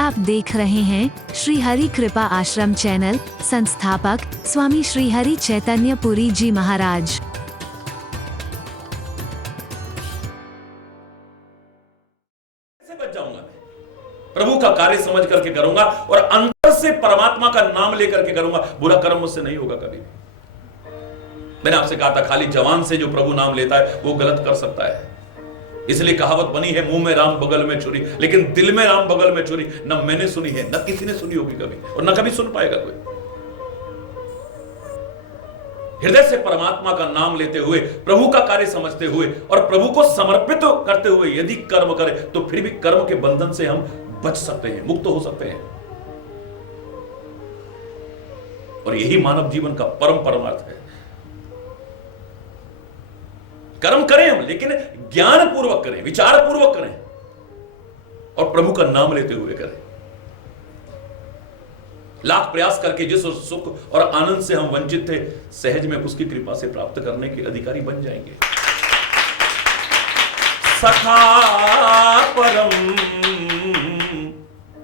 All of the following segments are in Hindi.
आप देख रहे हैं श्री हरि कृपा आश्रम चैनल। संस्थापक स्वामी श्री हरि चैतन्य पुरी जी महाराज। कैसे बच जाऊंगा मैं? प्रभु का कार्य समझ करके करूंगा और अंतर से परमात्मा का नाम लेकर के करूंगा। बुरा कर्म मुझसे नहीं होगा कभी भी। मैंने आपसे कहा था, खाली जवान से जो प्रभु नाम लेता है वो गलत कर सकता है। इसलिए कहावत बनी है, मुंह में राम बगल में छुरी, लेकिन दिल में राम बगल में छुरी न मैंने सुनी है, न किसी ने सुनी होगी कभी, और न कभी सुन पाएगा कोई। हृदय से परमात्मा का नाम लेते हुए, प्रभु का कार्य समझते हुए और प्रभु को समर्पित करते हुए यदि कर्म करें तो फिर भी कर्म के बंधन से हम बच सकते हैं, मुक्त हो सकते हैं। और यही मानव जीवन का परम परमार्थ है। कर्म करें हम, लेकिन ज्ञान पूर्वक करें, विचार पूर्वक करें और प्रभु का नाम लेते हुए करें। लाख प्रयास करके जिस सुख और आनंद से हम वंचित थे, सहज में उसकी कृपा से प्राप्त करने के अधिकारी बन जाएंगे। सखा परम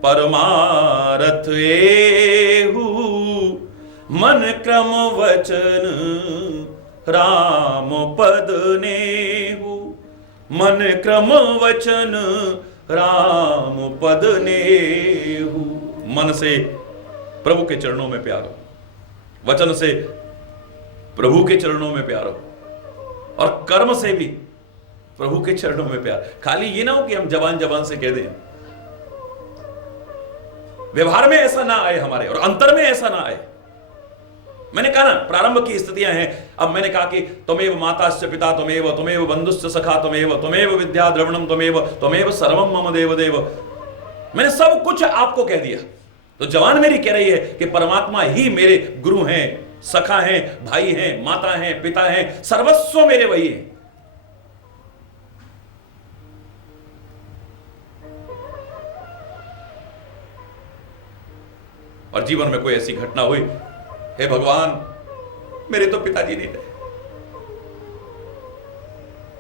परमारथ एहु, मन क्रम वचन राम पद नेहु, मन क्रम वचन राम पद नेहु। मन से प्रभु के चरणों में प्यार हो, वचन से प्रभु के चरणों में प्यार हो और कर्म से भी प्रभु के चरणों में प्यार। खाली ये ना हो कि हम जबान जबान से कह दें, व्यवहार में ऐसा ना आए हमारे, और अंतर में ऐसा ना आए। मैंने कहा ना, प्रारंभ की स्थितियां हैं। अब मैंने कहा कि त्वमेव माताश्च पिता त्वमेव बंधुश्च सखा त्वमेव विद्या द्रविणम त्वमेव सर्वम मम देव देव। मैंने सब कुछ आपको कह दिया। तो जवान मेरी कह रही है कि परमात्मा ही मेरे गुरु हैं, सखा हैं, भाई हैं, माता हैं, पिता हैं, सर्वस्व मेरे वही हैं। और जीवन में कोई ऐसी घटना हुई, हे भगवान मेरे तो पिताजी नहीं रहे।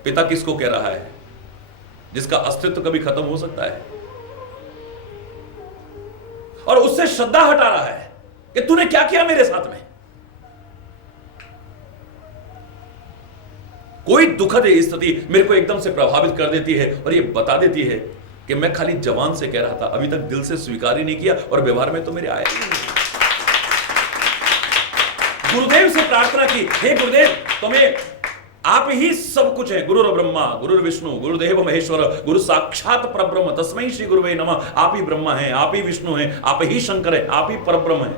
पिता किसको कह रहा है? जिसका अस्तित्व कभी खत्म हो सकता है, और उससे श्रद्धा हटा रहा है कि तूने क्या किया मेरे साथ में। कोई दुखद स्थिति मेरे को एकदम से प्रभावित कर देती है और ये बता देती है कि मैं खाली जवान से कह रहा था, अभी तक दिल से स्वीकार ही नहीं किया और व्यवहार में तो मेरे आया ही नहीं। गुरुदेव से प्रार्थना की, हे गुरुदेव तुम्हें आप ही सब कुछ है। गुरु ब्रह्मा गुरु विष्णु गुरुदेव महेश्वर, गुरु साक्षात परब्रह्म तस्मै श्री गुरुवे नमः। आप ही ब्रह्मा हैं, आप ही विष्णु हैं, आप ही शंकर हैं, आप ही परब्रह्म हैं।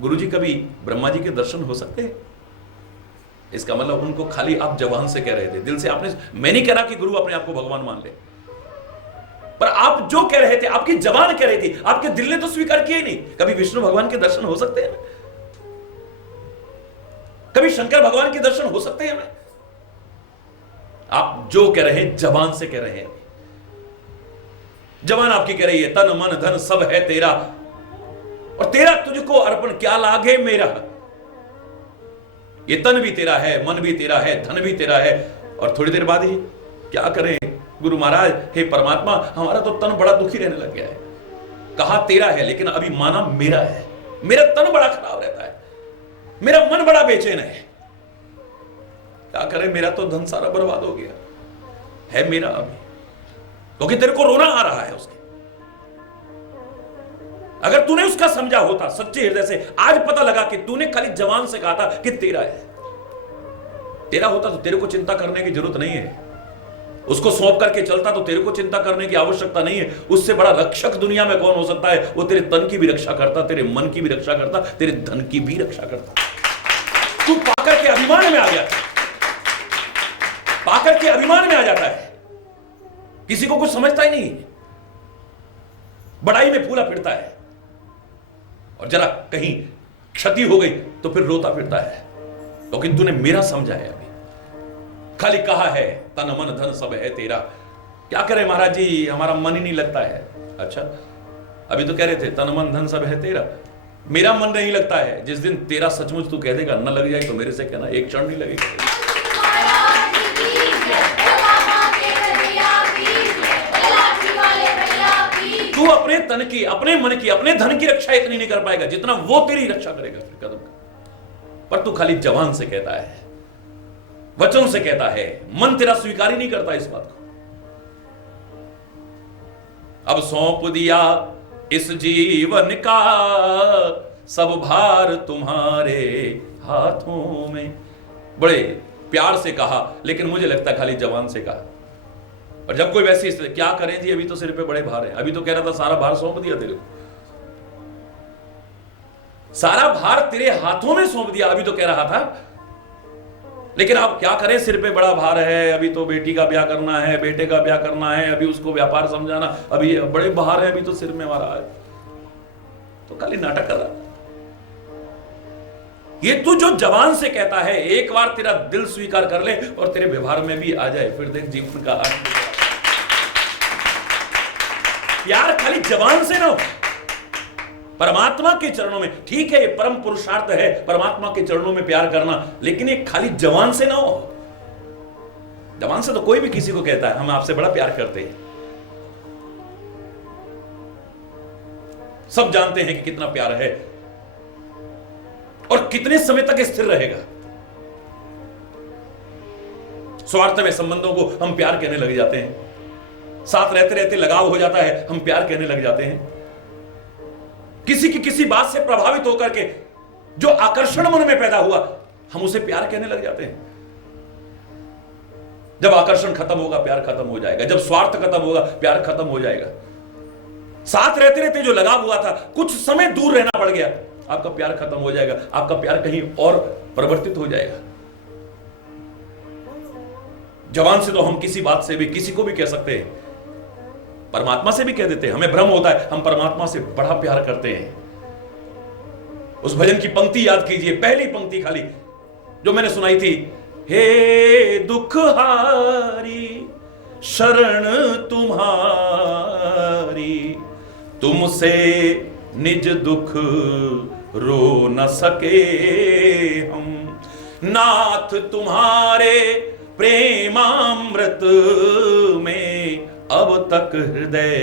गुरु जी कभी ब्रह्मा जी के दर्शन हो सकते हैं? इसका मतलब उनको खाली आप जबान से कह रहे थे, दिल से आपने। मैं नहीं कह रहा कि गुरु अपने आप को भगवान मान ले, पर आप जो कह रहे थे, आपकी जबान कह रही थी, आपके दिल ने तो स्वीकार किया ही नहीं। कभी विष्णु भगवान के दर्शन हो सकते हैं? कभी शंकर भगवान के दर्शन हो सकते हैं? आप जो कह रहे हैं जबान से कह रहे हैं। जबान आपकी कह रही है तन मन धन सब है तेरा, और तेरा तुझको अर्पण क्या लागे मेरा। ये तन भी तेरा है, मन भी तेरा है, धन भी तेरा है। और थोड़ी देर बाद ही क्या करें गुरु महाराज, हे परमात्मा हमारा तो तन बड़ा दुखी रहने लग गया है। कहा तेरा है, लेकिन अभी माना मेरा है। मेरा तन बड़ा खराब रहता है, मेरा मन बड़ा बेचैन है। क्या करें, मेरा तो धन सारा बर्बाद हो गया है मेरा अभी, क्योंकि तेरे को रोना आ रहा है उसके। अगर तूने उसका समझा होता सच्चे हृदय से, आज पता लगा कि तूने खाली जवान से कहा था कि तेरा है, तेरा होता तो तेरे को चिंता करने की जरूरत नहीं है। उसको सौंप करके चलता तो तेरे को चिंता करने की आवश्यकता नहीं है। उससे बड़ा रक्षक दुनिया में कौन हो सकता है? वो तेरे तन की भी रक्षा करता, तेरे मन की भी रक्षा करता, तेरे धन की भी रक्षा करता। तू पाकर के अभिमान में आ गया, पाकर के अभिमान में आ जाता है, किसी को कुछ समझता ही नहीं, बड़ाई में फूला फिरता है, और जरा कहीं क्षति हो गई तो फिर रोता फिरता है, क्योंकि तूने मेरा समझा है। अभी खाली कहा है तन मन धन सब है तेरा। क्या करें महाराज जी, हमारा मन ही नहीं लगता है। अच्छा, अभी तो कह रहे थे तन मन धन सब है तेरा, मेरा मन नहीं लगता है। जिस दिन तेरा सचमुच तू कह देगा न लग जाए तो मेरे से कहना, एक क्षण नहीं लगेगा। तू तू अपने तन की, अपने मन की, अपने धन की रक्षा इतनी नहीं कर पाएगा जितना वो तेरी रक्षा करेगा फिर कदम का। पर तू खाली जबान से कहता है, वचन से कहता है, मन तेरा स्वीकार ही नहीं करता इस बात को। अब सौंप दिया इस जीवन का सब भार तुम्हारे हाथों में। बड़े प्यार से कहा, लेकिन मुझे लगता खाली जवान से कहा। और जब कोई वैसी स्थिति, क्या करें जी, अभी तो सिर पे बड़े भार है। अभी तो कह रहा था सारा भार सौंप दिया तेरे को, सारा भार तेरे हाथों में सौंप दिया, अभी तो कह रहा था। लेकिन आप क्या करें, सिर पे बड़ा भार है, अभी तो बेटी का ब्याह करना है, बेटे का ब्याह करना है, अभी उसको व्यापार समझाना, अभी बड़े भार है, अभी तो सिर में मारा है। तो खाली नाटक कर रहा। ये तू जो जवान से कहता है, एक बार तेरा दिल स्वीकार कर ले और तेरे व्यवहार में भी आ जाए, फिर देख जीवन का आनंद। प्यार खाली जवान से ना हो, परमात्मा के चरणों में। ठीक है, ये परम पुरुषार्थ है परमात्मा के चरणों में प्यार करना, लेकिन ये खाली जवान से ना हो। जवान से तो कोई भी किसी को कहता है हम आपसे बड़ा प्यार करते हैं, सब जानते हैं कि कितना प्यार है और कितने समय तक स्थिर रहेगा। स्वार्थ में संबंधों को हम प्यार कहने लग जाते हैं, साथ रहते रहते लगाव हो जाता है, हम प्यार कहने लग जाते हैं। किसी की किसी बात से प्रभावित होकर के जो आकर्षण मन में पैदा हुआ, हम उसे प्यार कहने लग जाते हैं। जब आकर्षण खत्म होगा प्यार खत्म हो जाएगा, जब स्वार्थ खत्म होगा प्यार खत्म हो जाएगा। साथ रहते रहते जो लगाव हुआ था, कुछ समय दूर रहना पड़ गया, आपका प्यार खत्म हो जाएगा, आपका प्यार कहीं और परिवर्तित हो जाएगा। जवान से तो हम किसी बात से भी किसी को भी कह सकते हैं, परमात्मा से भी कह देते हैं। हमें भ्रम होता है हम परमात्मा से बड़ा प्यार करते हैं। उस भजन की पंक्ति याद कीजिए, पहली पंक्ति खाली जो मैंने सुनाई थी, हे दुखहारी शरण तुम्हारी, तुमसे निज दुख रो न सके हम, नाथ तुम्हारे प्रेमामृत में अब तक हृदय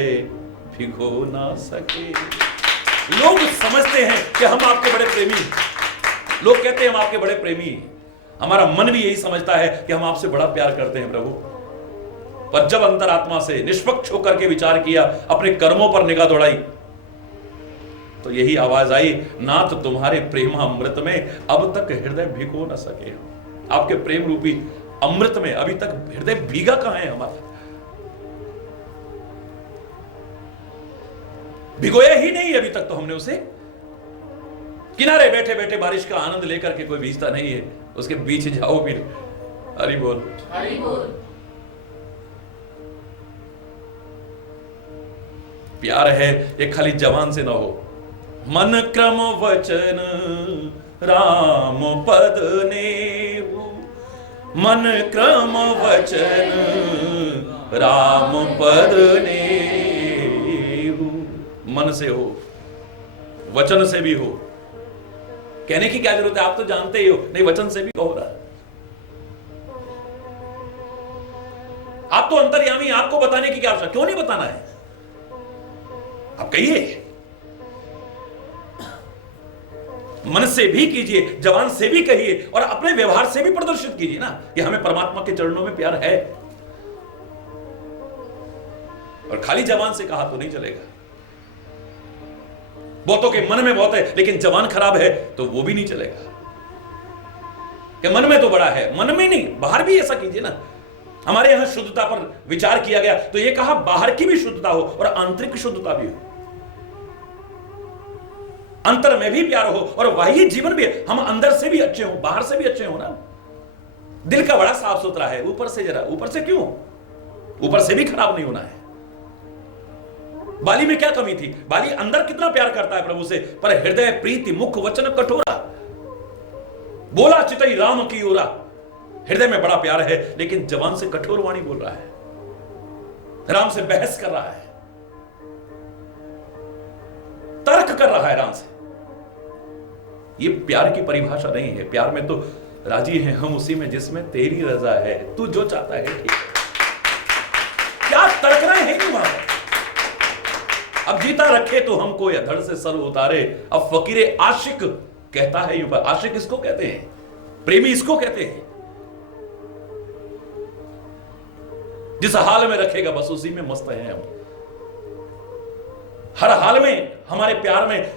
भिगो ना सके। लोग समझते हैं कि हम आपके बड़े प्रेमी, लोग कहते हैं हम आपके बड़े प्रेमी, हमारा मन भी यही समझता है कि हम आपसे बड़ा प्यार करते हैं प्रभु। पर जब अंतरात्मा से निष्पक्ष होकर के विचार किया, अपने कर्मों पर निगाह दौड़ाई, तो यही आवाज आई, नाथ तुम्हारे प्रेमामृत में अब तक हृदय भिगो न सके। आपके प्रेम रूपी अमृत में अभी तक हृदय भीगा कहां है हमारा? भिगोया ही नहीं अभी तक तो हमने उसे। किनारे बैठे बैठे बारिश का आनंद लेकर के कोई भीजता नहीं है, उसके बीच जाओ फिर। हरि बोल, हरि बोल। प्यार है ये खाली जवान से ना हो। मन क्रम वचन राम पद नेहु, मन क्रम वचन राम पद नेहु। मन से हो, वचन से भी हो। कहने की क्या जरूरत है, आप तो जानते ही हो। नहीं, वचन से भी हो रहा है। आप तो अंतर्यामी, आपको बताने की क्या आवश्यकता, क्यों नहीं बताना है? आप कहिए, मन से भी कीजिए, जवान से भी कहिए और अपने व्यवहार से भी प्रदर्शित कीजिए ना कि हमें परमात्मा के चरणों में प्यार है। और खाली जवान से कहा तो नहीं चलेगा। बहुतों के मन में बहुत है लेकिन जवान खराब है तो वो भी नहीं चलेगा। कि मन में तो बड़ा है, मन में नहीं, बाहर भी ऐसा कीजिए ना। हमारे यहां शुद्धता पर विचार किया गया तो यह कहा बाहर की भी शुद्धता हो और आंतरिक शुद्धता भी हो, अंतर में भी प्यार हो और वही जीवन भी हम अंदर से भी अच्छे हो, बाहर से भी अच्छे हो ना। दिल का बड़ा साफ सुथरा है, ऊपर से जरा, ऊपर से क्यों, ऊपर से भी खराब नहीं होना है। बाली में क्या कमी थी? बाली अंदर कितना प्यार करता है प्रभु से, पर हृदय प्रीति मुख वचन कठोरा, बोला चितई राम की ओरा। हृदय में बड़ा प्यार है लेकिन जवान से कठोर वाणी बोल रहा है, राम से बहस कर रहा है, तर्क कर रहा है राम से। ये प्यार की परिभाषा नहीं है। प्यार में तो राजी हैं हम उसी में जिसमें तेरी रजा है, तू जो चाहता है ठीक है। क्या तर्क रहे हैं कि वहां अब जीता रखे तो हमको या धड़ से सर उतारे। अब फकीरे आशिक कहता है यूं, आशिक इसको कहते हैं, प्रेमी इसको कहते हैं, जिस हाल में रखेगा बस उसी में मस्त हैं हम। हर हाल में हमारे प्यार में,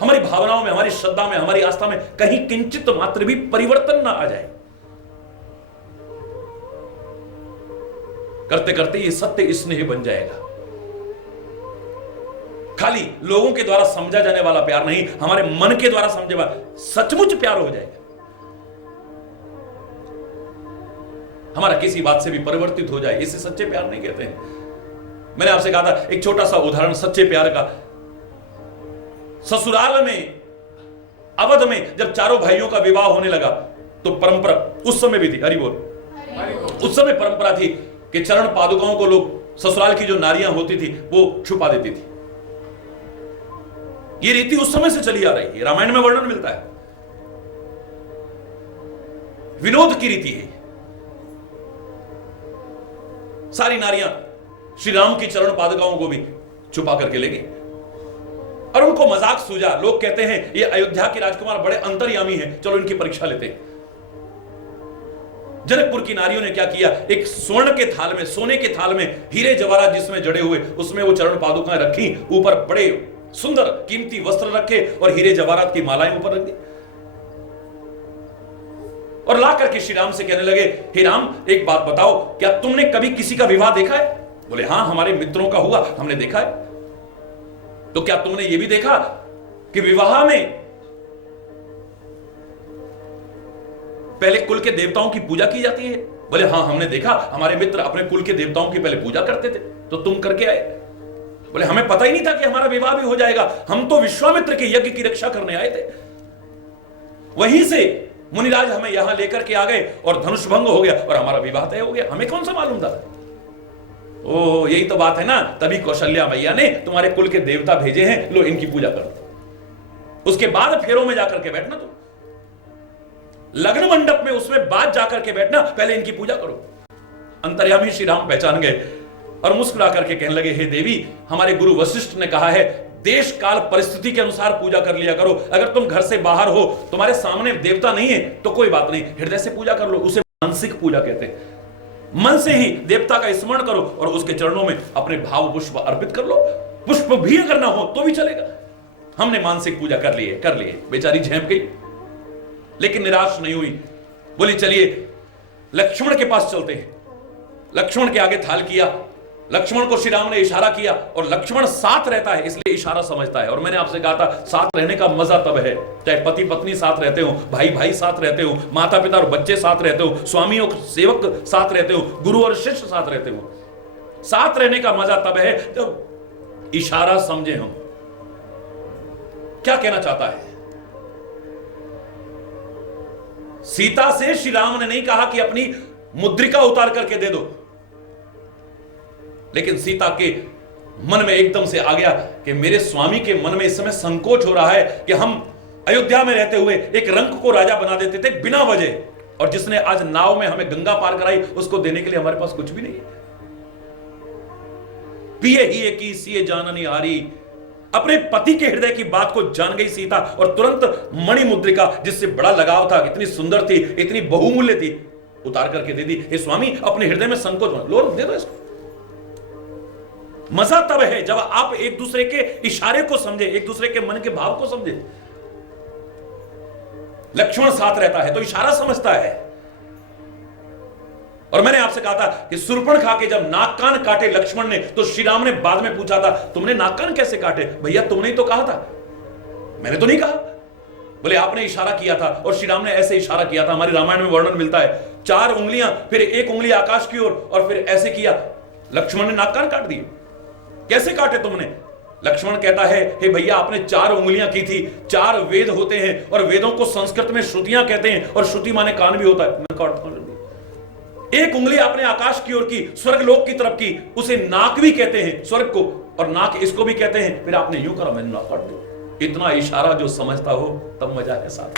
हमारी भावनाओं में, हमारी श्रद्धा में, हमारी आस्था में कहीं किंचित मात्र भी परिवर्तन ना आ जाए। करते करते ये सत्य स्नेह बन जाएगा। खाली लोगों के द्वारा समझा जाने वाला प्यार नहीं, हमारे मन के द्वारा समझे वाला सचमुच प्यार हो जाएगा। हमारा किसी बात से भी परिवर्तित हो जाए, इसे सच्चे प्यार नहीं कहते हैं। मैंने आपसे कहा था एक छोटा सा उदाहरण सच्चे प्यार का। ससुराल में, अवध में जब चारों भाइयों का विवाह होने लगा तो परंपरा उस समय भी थी, हरि बोल, उस समय परंपरा थी कि चरण पादुकाओं को लोग, ससुराल की जो नारियां होती थी वो छुपा देती थी। ये रीति उस समय से चली आ रही है, रामायण में वर्णन मिलता है। विनोद की रीति है। सारी नारियां श्री राम की चरण पादुकाओं को भी छुपा करके ले गई और उनको मजाक सूझा। लोग कहते हैं ये अयोध्या के राजकुमार बड़े अंतर्यामी हैं, चलो इनकी परीक्षा लेते हैं। जनकपुर की नारियों ने क्या किया, एक स्वर्ण के थाल में, सोने के थाल में हीरे जवाहरात जिसमें जड़े हुए, उसमें वो चरण पादुकाएं रखी, ऊपर बड़े सुंदर कीमती वस्त्र रखे और हीरे जवाहरात की मालाएं ऊपर रख दी और ला करके श्री राम से कहने लगे, हे राम एक बात बताओ, क्या तुमने कभी किसी का विवाह देखा है? बोले हां, हमारे मित्रों का हुआ, हमने देखा है। तो क्या तुमने ये भी देखा कि विवाह में पहले कुल के देवताओं की पूजा की जाती है? बोले हां, हमने देखा, हमारे मित्र अपने कुल के देवताओं की पहले पूजा करते थे, तो तुम करके आए? बोले हमें पता ही नहीं था कि हमारा विवाह भी हो जाएगा, हम तो विश्वामित्र के यज्ञ की रक्षा करने आए थे। वहीं से मुनिराज हमें यहां लेकर के आ गए और धनुष भंग हो गया और हमारा विवाह तय हो गया, हमें कौन सा मालूम था? ओ यही तो बात है ना, तभी कौशल्या मैया ने तुम्हारे कुल के देवता भेजे हैं, लो इनकी पूजा करो। उसके बाद फेरों में जाकर के बैठना, तुम लग्न मंडप में उसमें बाद जाकर के बैठना, पहले इनकी पूजा करो। अंतर्यामी श्री राम पहचान गए और मुस्कुरा करके कहने लगे, हे देवी, हमारे गुरु वशिष्ठ ने कहा है देश काल परिस्थिति के अनुसार पूजा कर लिया करो। अगर तुम घर से बाहर हो, तुम्हारे सामने देवता नहीं है तो कोई बात नहीं, हृदय से पूजा कर लो, उसे मानसिक पूजा कहते हैं। मन से ही देवता का स्मरण करो और उसके चरणों में अपने भाव पुष्प अर्पित कर लो। पुष्प भी अगर ना हो तो भी चलेगा। हमने मानसिक पूजा कर ली है। बेचारी झेप गई लेकिन निराश नहीं हुई, बोली चलिए लक्ष्मण के पास चलते हैं। लक्ष्मण के आगे थाल किया, लक्ष्मण को श्री राम ने इशारा किया और लक्ष्मण साथ रहता है इसलिए इशारा समझता है। और मैंने आपसे कहा था साथ रहने का मजा तब है, चाहे पति पत्नी साथ रहते हो, भाई भाई साथ रहते हो, माता पिता और बच्चे साथ रहते हो, स्वामी और सेवक साथ रहते हो, गुरु और शिष्य साथ रहते हो। साथ रहने का मजा तब है जब इशारा समझे हम क्या कहना चाहता है। सीता से श्री राम ने नहीं कहा कि अपनी मुद्रिका उतार करके दे दो, लेकिन सीता के मन में एकदम से आ गया कि मेरे स्वामी के मन में इस समय संकोच हो रहा है कि हम अयोध्या में रहते हुए एक रंक को राजा बना देते थे बिना वजह, और जिसने आज नाव में हमें गंगा पार कराई उसको देने के लिए हमारे पास कुछ भी नहीं है। पिए ही की सिए जाननी हारी, अपने पति के हृदय की बात को जान गई सीता और तुरंत मणि मुद्रिका जिससे बड़ा लगाव था, इतनी सुंदर थी, इतनी बहुमूल्य थी, उतार करके दे दी। हे स्वामी अपने हृदय में संकोच लो, दे दो इसको। मजा तब है जब आप एक दूसरे के इशारे को समझे, एक दूसरे के मन के भाव को समझे। लक्ष्मण साथ रहता है तो इशारा समझता है। और मैंने आपसे कहा था कि सुर्पणखा के जब नाक कान काटे लक्ष्मण ने तो श्री राम ने बाद में पूछा था तुमने नाक कान कैसे काटे? भैया तुमने ही तो कहा था, मैंने तो नहीं कहा। बोले आपने इशारा किया था और श्री राम ने ऐसे इशारा किया था। हमारी रामायण में वर्णन मिलता है, 4 उंगलियां, फिर 1 उंगली आकाश की ओर और फिर ऐसे किया। लक्ष्मण ने नाक कान काट दिए। कैसे काटे तुमने? लक्ष्मण कहता है हे भैया आपने 4 उंगलियां की थी, 4 वेद होते हैं और वेदों को संस्कृत में श्रुतियां कहते हैं और श्रुति माने कान भी होता है, मैं काट दी। 1 उंगली आपने आकाश की ओर की, स्वर्गलोक की तरफ की, उसे नाक भी कहते हैं स्वर्ग को, और नाक इसको भी कहते हैं। फिर आपने यूं करा, मैंने नाक काट दी। इतना इशारा जो समझता हो तब मजा है साथ।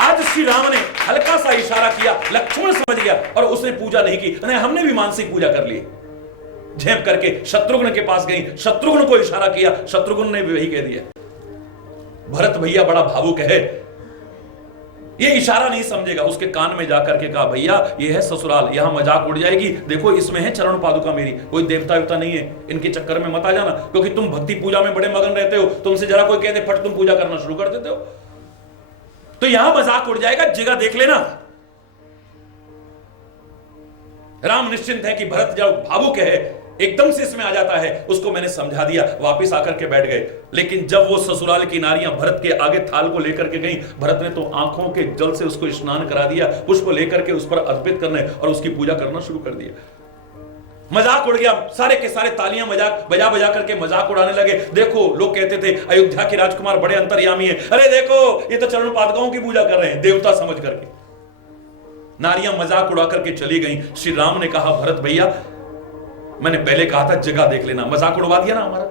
आज श्री राम ने हल्का सा इशारा किया, लक्ष्मण समझ गया और उसने पूजा नहीं की। हमने भी मानसिक पूजा कर ली। झेप करके शत्रुघ्न के पास गई, शत्रुघ्न को इशारा किया, शत्रुघ्न ने भी वही कह दिया। भरत भैया बड़ा भावुक है, ये इशारा नहीं समझेगा, उसके कान में जाकर के कहा भैया ये है ससुराल, यहां मजाक उड़ जाएगी, देखो इसमें है चरण पादुका मेरी, कोई देवता वेवता नहीं है, इनके चक्कर में मत आ जाना, क्योंकि तुम भक्ति पूजा में बड़े मगन रहते हो, तुमसे जरा कोई कहते फट तुम पूजा करना शुरू कर देते हो, तो यहां मजाक उड़ जाएगा, जगह देख लेना। राम निश्चिंत है कि भरत जब भावुक है एकदम से इसमें आ जाता है, उसको मैंने समझा दिया, वापस आकर के बैठ गए। लेकिन जब वो ससुराल की नारियां भरत के आगे थाल को लेकर के गई, भरत ने तो आंखों के जल से उसको स्नान करा दिया, पुष्प लेकर के उस पर अर्पित करने और उसकी पूजा करना शुरू कर दिया। मजाक उड़ गया, सारे के सारे तालियां मजाक बजा बजा करके मजाक उड़ाने लगे। देखो लोग कहते थे अयोध्या के राजकुमार बड़े अंतर्यामी है, अरे देखो ये तो चरण पादुकाओं की पूजा कर रहे हैं देवता समझ करके। नारियां मजाक उड़ा करके चली गई। श्री राम ने कहा भरत भैया मैंने पहले कहा था जगह देख लेना, मजाक उड़वा दिया ना हमारा,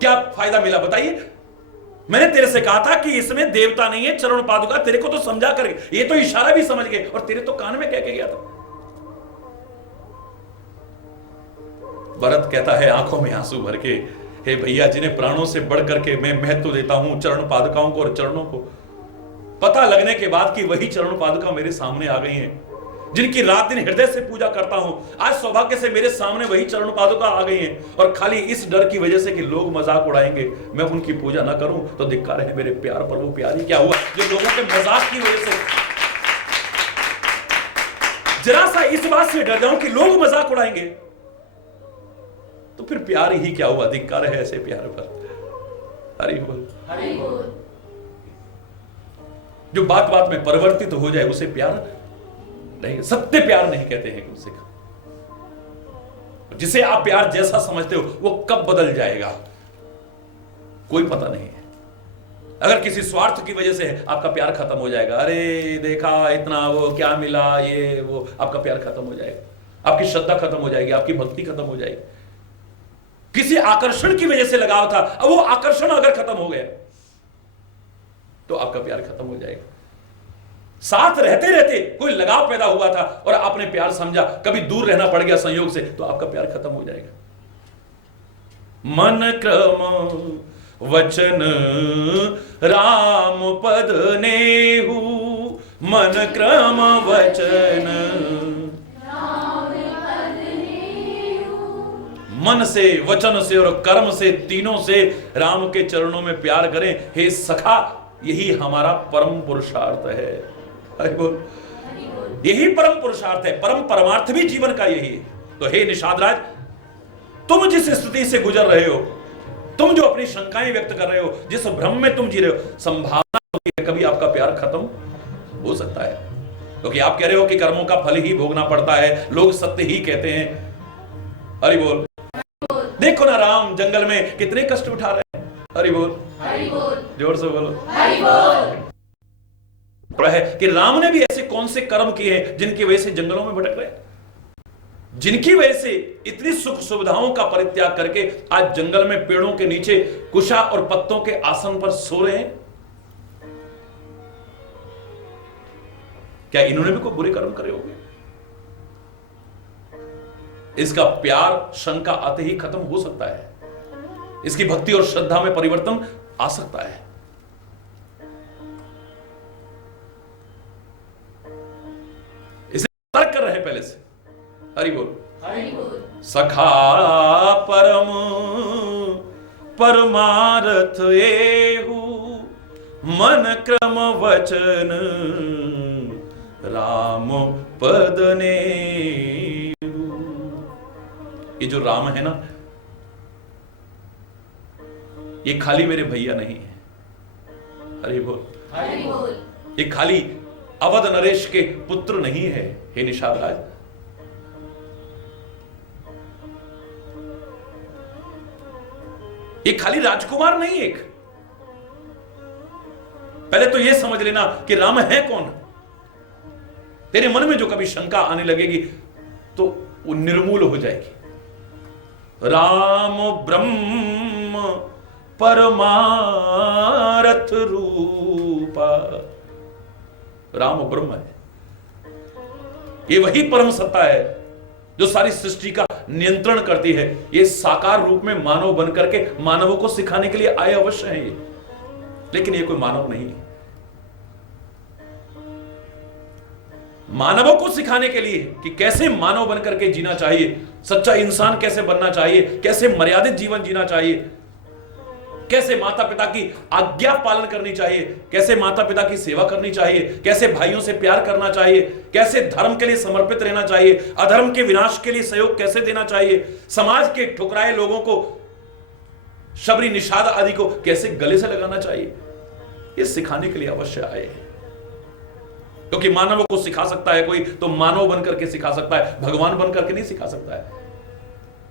क्या फायदा मिला बताइए? मैंने तेरे से कहा था कि इसमें देवता नहीं है चरण पादुका, तेरे को तो समझा कर, ये तो इशारा भी समझ गए और तेरे तो कान में कह के गया था। भरत कहता है आंखों में आंसू भर के, हे भैया जिन्हें प्राणों से बढ़ करके मैं महत्व देता हूं चरण पादुकाओं को और चरणों को, पता लगने के बाद कि वही चरण पादुका मेरे सामने आ गई हैं, जिनकी रात दिन हृदय से पूजा करता हूं, आज सौभाग्य से मेरे सामने वही चरण पादुका आ गई हैं, और खाली इस डर की वजह से कि लोग मजाक उड़ाएंगे मैं उनकी पूजा ना करूं तो धिक्कार है मेरे प्यार पर। वो प्यारी क्या हुआ जो लोगों के मजाक की वजह से, जरा सा इस बात से डर जाऊं कि लोग मजाक उड़ाएंगे तो फिर प्यार ही क्या हुआ, धिक्कार है ऐसे प्यार पर। हरि बोल, हरि बोल। जो बात बात में परिवर्तित हो जाए उसे प्यार नहीं, सत्य प्यार नहीं कहते हैं उसे। जिसे आप प्यार जैसा समझते हो वो कब बदल जाएगा कोई पता नहीं है। अगर किसी स्वार्थ की वजह से आपका प्यार खत्म हो जाएगा, अरे देखा इतना वो क्या मिला ये वो, आपका प्यार खत्म हो जाएगा, आपकी श्रद्धा खत्म हो जाएगी, आपकी भक्ति खत्म हो जाएगी। किसी आकर्षण की वजह से लगाव था, अब वो आकर्षण अगर खत्म हो गया तो आपका प्यार खत्म हो जाएगा। साथ रहते रहते कोई लगाव पैदा हुआ था और आपने प्यार समझा, कभी दूर रहना पड़ गया संयोग से, तो आपका प्यार खत्म हो जाएगा। मन क्रम वचन राम पद नेहु, मन क्रम वचन मन से वचन से और कर्म से तीनों से राम के चरणों में प्यार करें। हे सखा यही हमारा परम पुरुषार्थ है। हरि बोल, यही परम पुरुषार्थ है, परम परमार्थ भी जीवन का यही है। तो हे निषाद राज, तुम जिस स्थिति से गुजर रहे हो, तुम जो अपनी शंकाएं व्यक्त कर रहे हो, जिस भ्रम में तुम जी रहे हो, संभावना होती है कभी आपका प्यार खत्म हो सकता है, क्योंकि आप कह रहे हो कि कर्मों का फल ही भोगना पड़ता है, लोग सत्य ही कहते हैं। हरि बोल। देखो ना राम जंगल में कितने कष्ट उठा रहे हैं। हरि बोल, हरि बोल, जोर से बोलो हरि बोल। है कि राम ने भी ऐसे कौन से कर्म किए हैं जिनकी वजह से जंगलों में भटक रहे हैं, जिनकी वजह से इतनी सुख सुविधाओं का परित्याग करके आज जंगल में पेड़ों के नीचे कुशा और पत्तों के आसन पर सो रहे हैं। क्या इन्होंने भी कोई बुरे कर्म करे होंगे? इसका प्यार शंका आते ही खत्म हो सकता है, इसकी भक्ति और श्रद्धा में परिवर्तन आ सकता है। इसे तर्क कर रहे हैं पहले से। हरि बोल, हरि बोल। सखा परम परमारथ एहु, मन क्रम वचन राम पद नेहु। ये जो राम है ना, ये खाली मेरे भैया नहीं है। हरि बोल, हरि बोल। ये खाली अवध नरेश के पुत्र नहीं है। हे निषाद राज, ये खाली राजकुमार नहीं। एक पहले तो यह समझ लेना कि राम है कौन। तेरे मन में जो कभी शंका आने लगेगी तो वो निर्मूल हो जाएगी। राम ब्रह्म परमारथ रूपा, राम ब्रह्म है, ये वही परम सत्ता है जो सारी सृष्टि का नियंत्रण करती है, ये साकार रूप में मानव बन करके मानवों को सिखाने के लिए आए अवश्य हैं ये, लेकिन ये कोई मानव नहीं है। मानवों को सिखाने के लिए कि कैसे मानव बन करके जीना चाहिए, सच्चा इंसान कैसे बनना चाहिए, कैसे मर्यादित जीवन जीना चाहिए, कैसे माता पिता की आज्ञा पालन करनी चाहिए, कैसे माता पिता की सेवा करनी चाहिए, कैसे भाइयों से प्यार करना चाहिए, कैसे धर्म के लिए समर्पित रहना चाहिए, अधर्म के विनाश के लिए सहयोग कैसे देना चाहिए, समाज के ठुकराए लोगों को, शबरी निषाद आदि को कैसे गले से लगाना चाहिए, ये सिखाने के लिए अवश्य आए हैं। क्योंकि मानवों को सिखा सकता है कोई तो मानव बनकर के सिखा सकता है, भगवान बनकर के नहीं सिखा सकता है।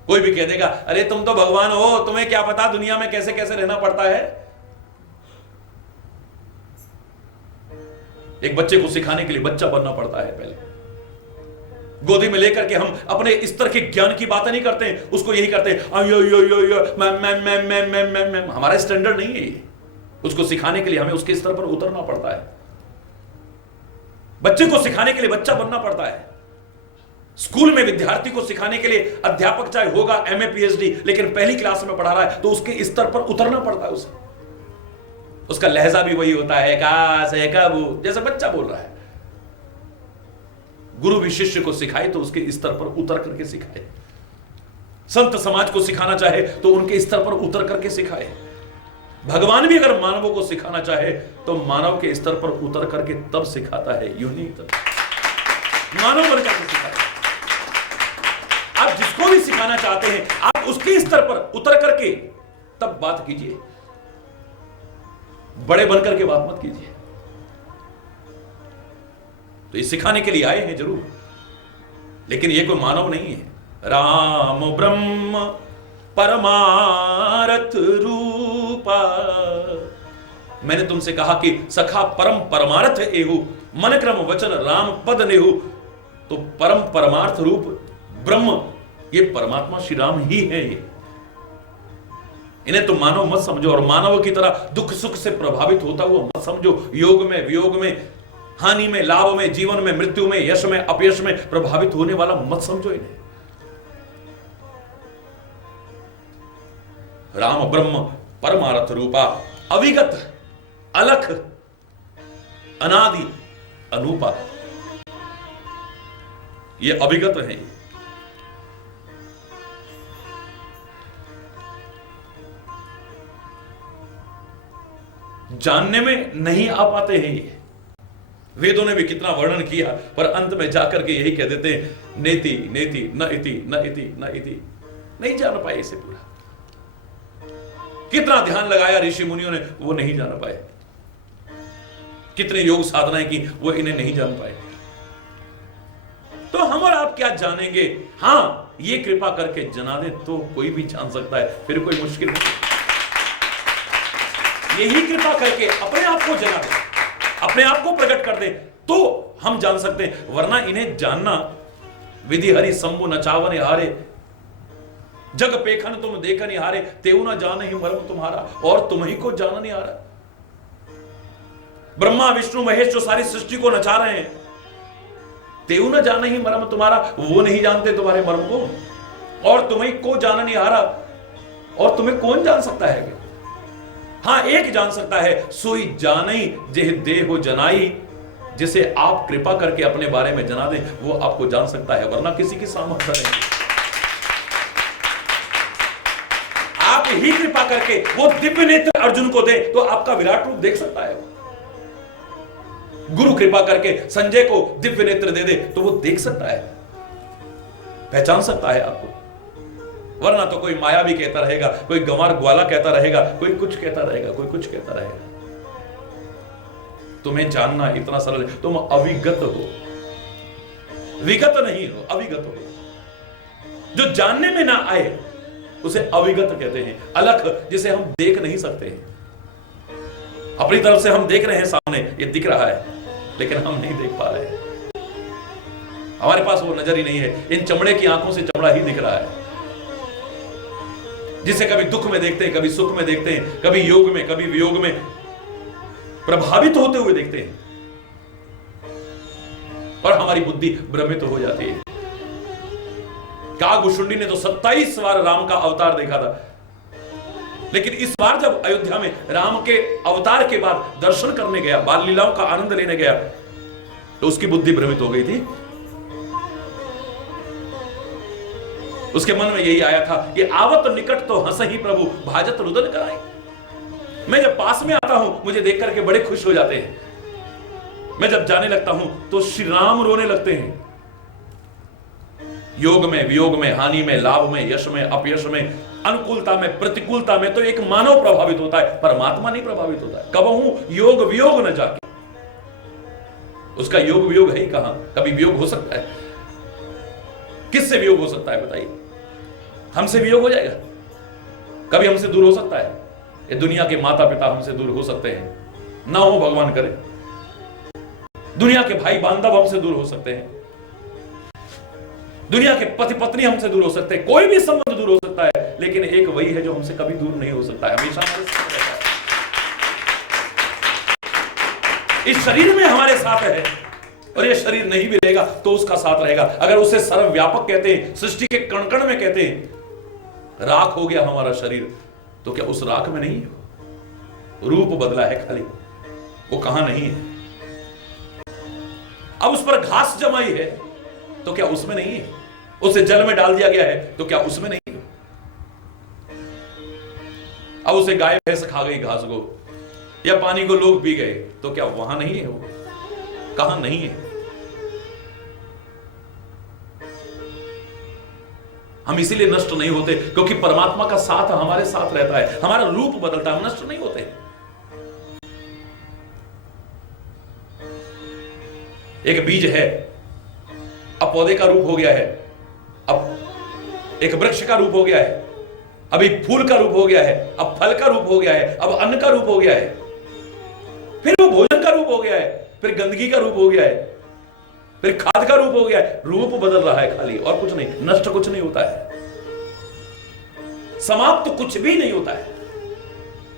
कोई भी कह देगा अरे तुम तो भगवान हो, तुम्हें क्या पता दुनिया में कैसे कैसे रहना पड़ता है। एक बच्चे को सिखाने के लिए बच्चा बनना पड़ता है। पहले गोदी में लेकर के हम अपने स्तर के ज्ञान की बातें नहीं करते हैं, उसको यही करते हैं यो यो यो यो मैं। हमारा स्टैंडर्ड नहीं है ये। उसको सिखाने के लिए हमें उसके स्तर पर उतरना पड़ता है। बच्चे को सिखाने के लिए बच्चा बनना पड़ता है। स्कूल में विद्यार्थी को सिखाने के लिए अध्यापक चाहे होगा एमए पीएचडी, लेकिन पहली क्लास में पढ़ा रहा है तो उसके स्तर पर उतरना पड़ता है उसे। उसका लहजा भी वही होता है का से कब, जैसे बच्चा बोल रहा है। गुरु भी शिष्य को सिखाए तो उसके स्तर पर उतर करके सिखाए। संत समाज को सिखाना चाहे तो उनके स्तर पर उतर करके सिखाए। भगवान भी अगर मानवों को सिखाना चाहे तो मानव के स्तर पर उतर करके तब सिखाता है, यूं नहीं तब मानव बनकर के सिखाता है। आप जिसको भी सिखाना चाहते हैं आप उसके स्तर पर उतर करके तब बात कीजिए, बड़े बनकर के बात मत कीजिए। तो ये सिखाने के लिए आए हैं जरूर, लेकिन ये कोई मानव नहीं है। राम ब्रह्म परमारथ रूपा। मैंने तुमसे कहा कि सखा परम परमार्थ एहु, मन क्रम वचन राम पद नेहु। तो परम परमार्थ रूप ब्रह्म ये परमात्मा श्री राम ही है। ये इन्हें तो मानव मत समझो और मानव की तरह दुख सुख से प्रभावित होता हुआ मत समझो। योग में वियोग में, हानि में लाभ में, जीवन में मृत्यु में, यश में अपयश में प्रभावित होने वाला मत समझो इन्हें। राम ब्रह्म परमार्थ रूपा, अविगत अलख अनादि अनूपा। ये अविगत है। जानने में नहीं आ पाते हैं ये। वेदों ने भी कितना वर्णन किया पर अंत में जाकर के यही कह देते हैं नेति नेति न इति न इति न इति। नहीं जान पाए इसे पूरा। कितना ध्यान लगाया ऋषि मुनियों ने, वो नहीं जान पाए। कितने योग साधनाएं की, वो इन्हें नहीं जान पाए। तो हम और आप क्या जानेंगे? हां, ये कृपा करके जना दे तो कोई भी जान सकता है, फिर कोई मुश्किल नहीं। यही कृपा करके अपने आप को जना दे, अपने आप को प्रकट कर दे तो हम जान सकते हैं। वरना इन्हें जानना विधि हरि शंभु नचावन हारे, जग पेखन तुम देखन हारे, तेऊ न जान ही मर्म तुम्हारा, और तुम ही को जान नहीं आ रहा। ब्रह्मा विष्णु महेश जो सारी सृष्टि को नचा रहे हैं, तेऊ न जान ही मर्म तुम्हारा, वो नहीं जानते तुम्हारे मर्म को, और तुम्हें को जान नहीं आ रहा। और तुम्हें कौन जान सकता है? हां, एक जान सकता है, सोई जानई जेह देहो जनाई। जिसे आप कृपा करके अपने बारे में जना दें वो आपको जान सकता है, वरना किसी की सामर्थ्य नहीं। आप ही कृपा करके वो दिव्य नेत्र अर्जुन को दे तो आपका विराट रूप देख सकता है। गुरु कृपा करके संजय को दिव्य नेत्र दे दे तो वो देख सकता है, पहचान सकता है आपको। वरना तो कोई माया भी कहता रहेगा, कोई गंवार ग्वाला कहता रहेगा, कोई कुछ कहता रहेगा, कोई कुछ कहता रहेगा। तुम्हें जानना इतना सरल है, तुम अविगत हो, विगत नहीं हो, अविगत हो। जो जानने में ना आए उसे अविगत कहते हैं। अलख, जिसे हम देख नहीं सकते। अपनी तरफ से हम देख रहे हैं, सामने ये दिख रहा है, लेकिन हम नहीं देख पा रहे हैं। हमारे पास वो नजर ही नहीं है। इन चमड़े की आंखों से चमड़ा ही दिख रहा है, जिसे कभी दुख में देखते हैं, कभी सुख में देखते हैं, कभी योग में, कभी वियोग में प्रभावित होते हुए देखते हैं, और हमारी बुद्धि भ्रमित हो जाती है। कागभूषुंडी ने तो 27 बार राम का अवतार देखा था, लेकिन इस बार जब अयोध्या में राम के अवतार के बाद दर्शन करने गया, बाल लीलाओं का आनंद लेने गया, तो उसकी बुद्धि भ्रमित हो गई थी। उसके मन में यही आया था कि आवत निकट तो हंस ही प्रभु भाजत रुदन कराए। मैं जब पास में आता हूं मुझे देख करके बड़े खुश हो जाते हैं, मैं जब जाने लगता हूं तो श्री राम रोने लगते हैं। योग में वियोग में, हानि में लाभ में, यश में अपयश में, अनुकूलता में प्रतिकूलता में तो एक मानव प्रभावित होता है, परमात्मा नहीं प्रभावित होता है। कबहू योग वियोग न जाके, उसका योग वियोग है ही कहां। कभी वियोग हो सकता है? किससे वियोग हो सकता है बताइए? हमसे वियोग हो जाएगा? कभी हमसे दूर हो सकता है? ये दुनिया के माता पिता हमसे दूर हो सकते हैं, ना हो भगवान करे। दुनिया के भाई बांधव हमसे दूर हो सकते हैं, दुनिया के पति पत्नी हमसे दूर हो सकते हैं, कोई भी संबंध दूर हो सकता है, लेकिन एक वही है जो हमसे कभी दूर नहीं हो सकता है, हमेशा हमारे साथ रहता है। इस शरीर में हमारे साथ है, और ये शरीर नहीं भी रहेगा तो उसका साथ रहेगा। अगर उसे सर्वव्यापक कहते हैं, सृष्टि के कण कण में कहते हैं, राख हो गया हमारा शरीर, तो क्या उस राख में नहीं है? रूप बदला है खाली, वो कहां नहीं है। अब उस पर घास जमाई है तो क्या उसमें नहीं है? उसे जल में डाल दिया गया है तो क्या उसमें नहीं है? अब उसे गाय भैंस खा गई घास को, या पानी को लोग पी गए, तो क्या वहां नहीं है? वो कहां नहीं है? हम इसीलिए नष्ट नहीं होते क्योंकि परमात्मा का साथ हमारे साथ रहता है, हमारा रूप बदलता है, हम नष्ट नहीं होते। एक बीज है, अब पौधे का रूप हो गया है, अब एक वृक्ष का रूप हो गया है, अब एक फूल का रूप हो गया है, अब फल का रूप हो गया है, अब अन्न का रूप हो गया है, फिर वो भोजन का रूप हो गया है, फिर गंदगी का रूप हो गया है, फिर खाद का रूप हो गया है। रूप बदल रहा है खाली, और कुछ नहीं। नष्ट कुछ नहीं होता है, समाप्त कुछ भी नहीं होता है।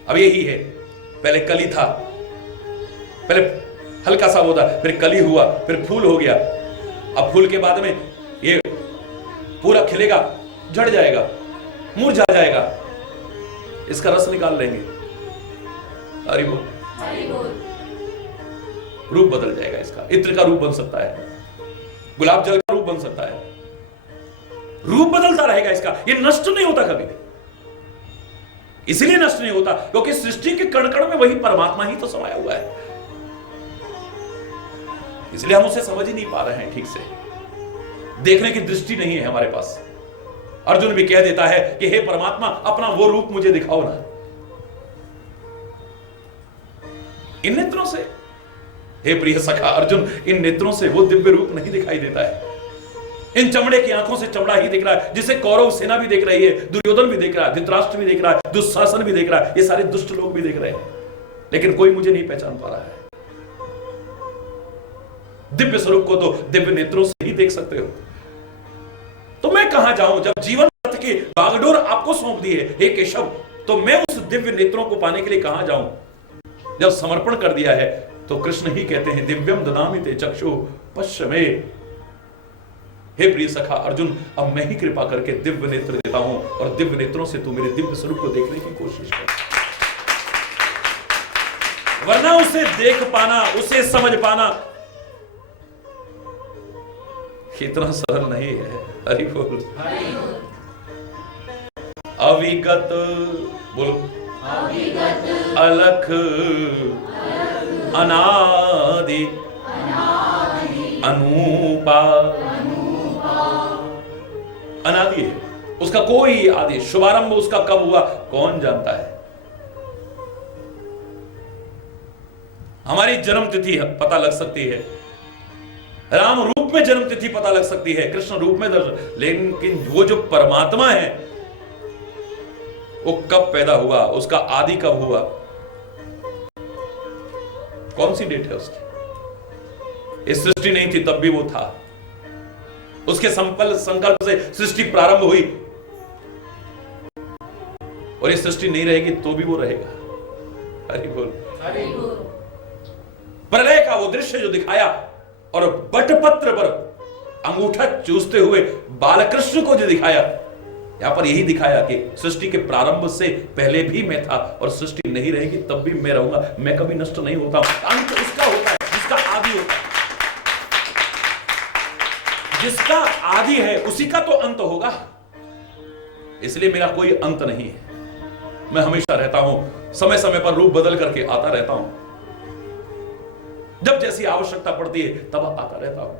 अब यही है, पहले कली था, पहले हल्का सा वो था, फिर कली हुआ, फिर फूल हो गया, अब फूल के बाद में ये पूरा खिलेगा, झड़ जाएगा, मुरझा जाएगा, इसका रस निकाल लेंगे, हरि बोल, रूप बदल जाएगा इसका। इत्र का रूप बन सकता है, गुलाब जल का रूप बन सकता है, रूप बदलता रहेगा इसका, ये नष्ट नहीं होता कभी। इसलिए नष्ट नहीं होता क्योंकि सृष्टि के कण कण में वही परमात्मा ही तो समाया हुआ है। इसलिए हम उसे समझ ही नहीं पा रहे हैं ठीक से, देखने की दृष्टि नहीं है हमारे पास। अर्जुन भी कह देता है कि हे परमात्मा, अपना वो रूप मुझे दिखाओ ना। इन नेत्रों से, हे प्रिय सखा अर्जुन, इन नेत्रों से वो दिव्य रूप नहीं दिखाई देता है। इन चमड़े की आंखों से चमड़ा ही दिख रहा है, जिसे कौरव सेना भी देख रही है, दुर्योधन भी देख रहा है, धृतराष्ट्र भी देख रहा है, दुशासन भी देख रहा है, ये सारे दुष्ट लोग भी देख रहे हैं, लेकिन कोई मुझे नहीं पहचान पा रहा है। दिव्य स्वरूप को तो दिव्य नेत्रों से ही देख सकते हो। तो मैं कहां जाऊं जब जीवन पथ की बागडोर आपको सौंप दी है हे केशव, तो मैं उस दिव्य नेत्रों को पाने के लिए कहां जाऊं? जब समर्पण कर दिया है तो कृष्ण ही कहते हैं दिव्यम ददामि ते चक्षु पश्य मे। हे प्रिय सखा अर्जुन, अब मैं ही कृपा करके दिव्य नेत्र देता हूं, और दिव्य नेत्रों से तू मेरे दिव्य स्वरूप को देखने की कोशिश कर, वरना उसे देख पाना, उसे समझ पाना इतना सरल नहीं है। हरि बोल। अविगत बोलो, अलख अनादि अनूपा। अनादि है, उसका कोई आदि, शुभारंभ उसका कब हुआ कौन जानता है। हमारी जन्म तिथि पता लग सकती है, राम रूप में जन्म तिथि पता लग सकती है, कृष्ण रूप में दर्शन, लेकिन वो जो परमात्मा है वो कब पैदा हुआ, उसका आदि कब हुआ, कौन सी डेट है उसकी? इस सृष्टि नहीं थी तब भी वो था, उसके संकल्प से सृष्टि प्रारंभ हुई, और ये सृष्टि नहीं रहेगी तो भी वो रहेगा। हरि बोल। प्रलय का वो दृश्य जो दिखाया, और बटपत्र पर अंगूठा चूसते हुए बालकृष्ण को जो दिखाया, यहां पर यही दिखाया कि सृष्टि के प्रारंभ से पहले भी मैं था और सृष्टि नहीं रहेगी तब भी मैं रहूंगा, मैं कभी नष्ट नहीं होता हूं। अंत उसका होता है जिसका आदि होता है। जिसका आदि है उसी का तो अंत होगा, इसलिए मेरा कोई अंत नहीं है। मैं हमेशा रहता हूं, समय समय पर रूप बदल करके आता रहता हूं, जब जैसी आवश्यकता पड़ती है तब आता रहता हूं।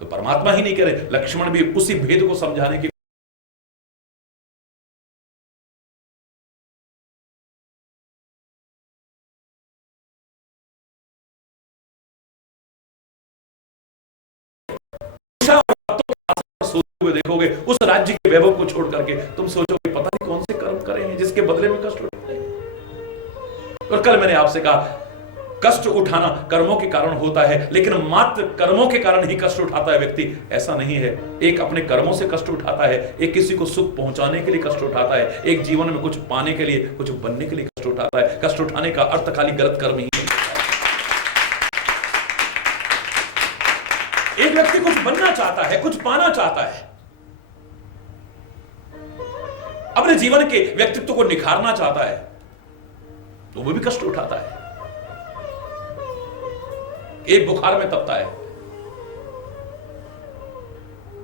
तो परमात्मा ही नहीं कह रहे, लक्ष्मण भी उसी भेद को समझाने की सोचते हुए देखोगे उस राज्य के वैभव को छोड़ करके तुम सोचोगे पता नहीं कौन से कर्म करे हैं जिसके बदले में कष्ट उठाते हैं। और कल मैंने आपसे कहा कष्ट उठाना कर्मों के कारण होता है, लेकिन मात्र कर्मों के कारण ही कष्ट उठाता है व्यक्ति, ऐसा नहीं है। एक अपने कर्मों से कष्ट उठाता है, एक किसी को सुख पहुंचाने के लिए कष्ट उठाता है, एक जीवन में कुछ पाने के लिए, कुछ बनने के लिए कष्ट उठाता है। कष्ट उठाने का अर्थ खाली गलत कर्म ही है। एक व्यक्ति कुछ बनना चाहता है, कुछ पाना चाहता है, अपने जीवन के व्यक्तित्व को निखारना चाहता है, तो वो भी कष्ट उठाता है। एक बुखार में तपता है,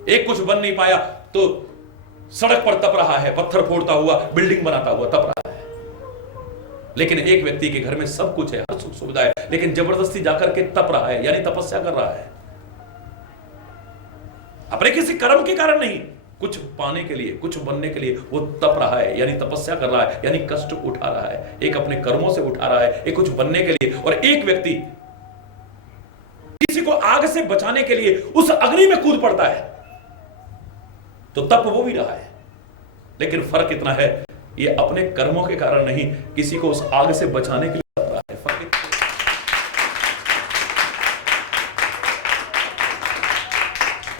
एक कुछ बन नहीं पाया तो सड़क पर तप रहा है, पत्थर फोड़ता हुआ, बिल्डिंग बनाता हुआ तप रहा है। लेकिन एक व्यक्ति के घर में सब कुछ है, हर सुख सुविधा है, लेकिन जबरदस्ती जाकर के तप रहा है, यानी तपस्या कर रहा है। अपने किसी कर्म के कारण नहीं, कुछ पाने के लिए, कुछ बनने के लिए वो तप रहा है, यानी तपस्या कर रहा है, यानी कष्ट उठा रहा है। एक अपने कर्मों से उठा रहा है, एक कुछ बनने के लिए, और एक व्यक्ति किसी को आग से बचाने के लिए उस अग्नि में कूद पड़ता है, तो तप वो भी रहा है। लेकिन फर्क इतना है, ये अपने कर्मों के कारण नहीं, किसी को उस आग से बचाने के लिए तप रहा है। फर्क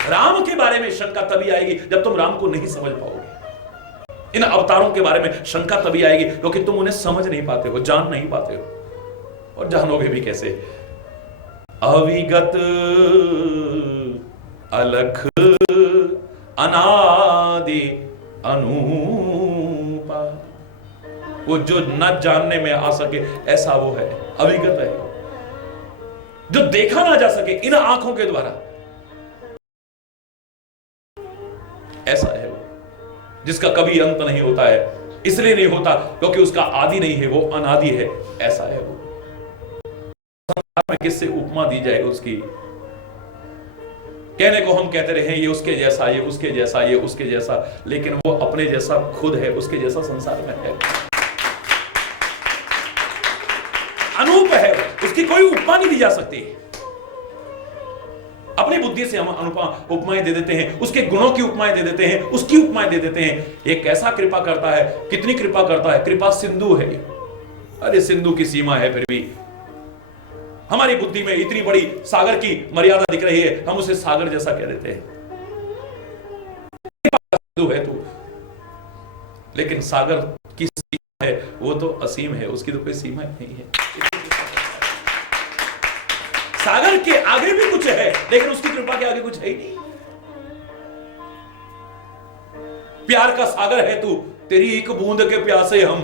राम के बारे में शंका तभी आएगी जब तुम राम को नहीं समझ पाओगे। इन अवतारों के बारे में शंका तभी आएगी क्योंकि तुम उन्हें समझ नहीं पाते हो, जान नहीं पाते हो, और जानोगे भी कैसे। अविगत अलख अनादि अनूपा, वो जो न जानने में आ सके ऐसा वो है, अविगत है, जो देखा ना जा सके इन आंखों के द्वारा, ऐसा है वो, जिसका कभी अंत नहीं होता है। इसलिए नहीं होता क्योंकि उसका आदि नहीं है, वो अनादि है, ऐसा है वो। संसार में किससे उपमा दी जाए उसकी, कहने को हम कहते रहे ये उसके जैसा, ये उसके जैसा, ये उसके जैसा, लेकिन वो अपने जैसा खुद है, उसके जैसा संसार में है, अनूप है, उसकी कोई उपमा नहीं दी जा सकती। अपनी बुद्धि से हम उपमाएं दे देते हैं, उसके गुणों की उपमाएं दे देते हैं, उसकी उपमाएं दे देते हैं। ये कैसा कृपा करता है, कितनी कृपा करता है, कृपा सिंधु है। अरे सिंधु की सीमा है, फिर भी हमारी बुद्धि में इतनी बड़ी सागर की मर्यादा दिख रही है, हम उसे सागर जैसा कह देते हैं। सिंधु है तू, लेकिन सागर की सीमा है वो तो असीम है, उसकी तो कोई सीमा नहीं है। सागर के आगे भी कुछ है, लेकिन उसकी कृपा के आगे कुछ है ही नहीं। प्यार का सागर है तू, तेरी एक बूंद के प्यासे हम,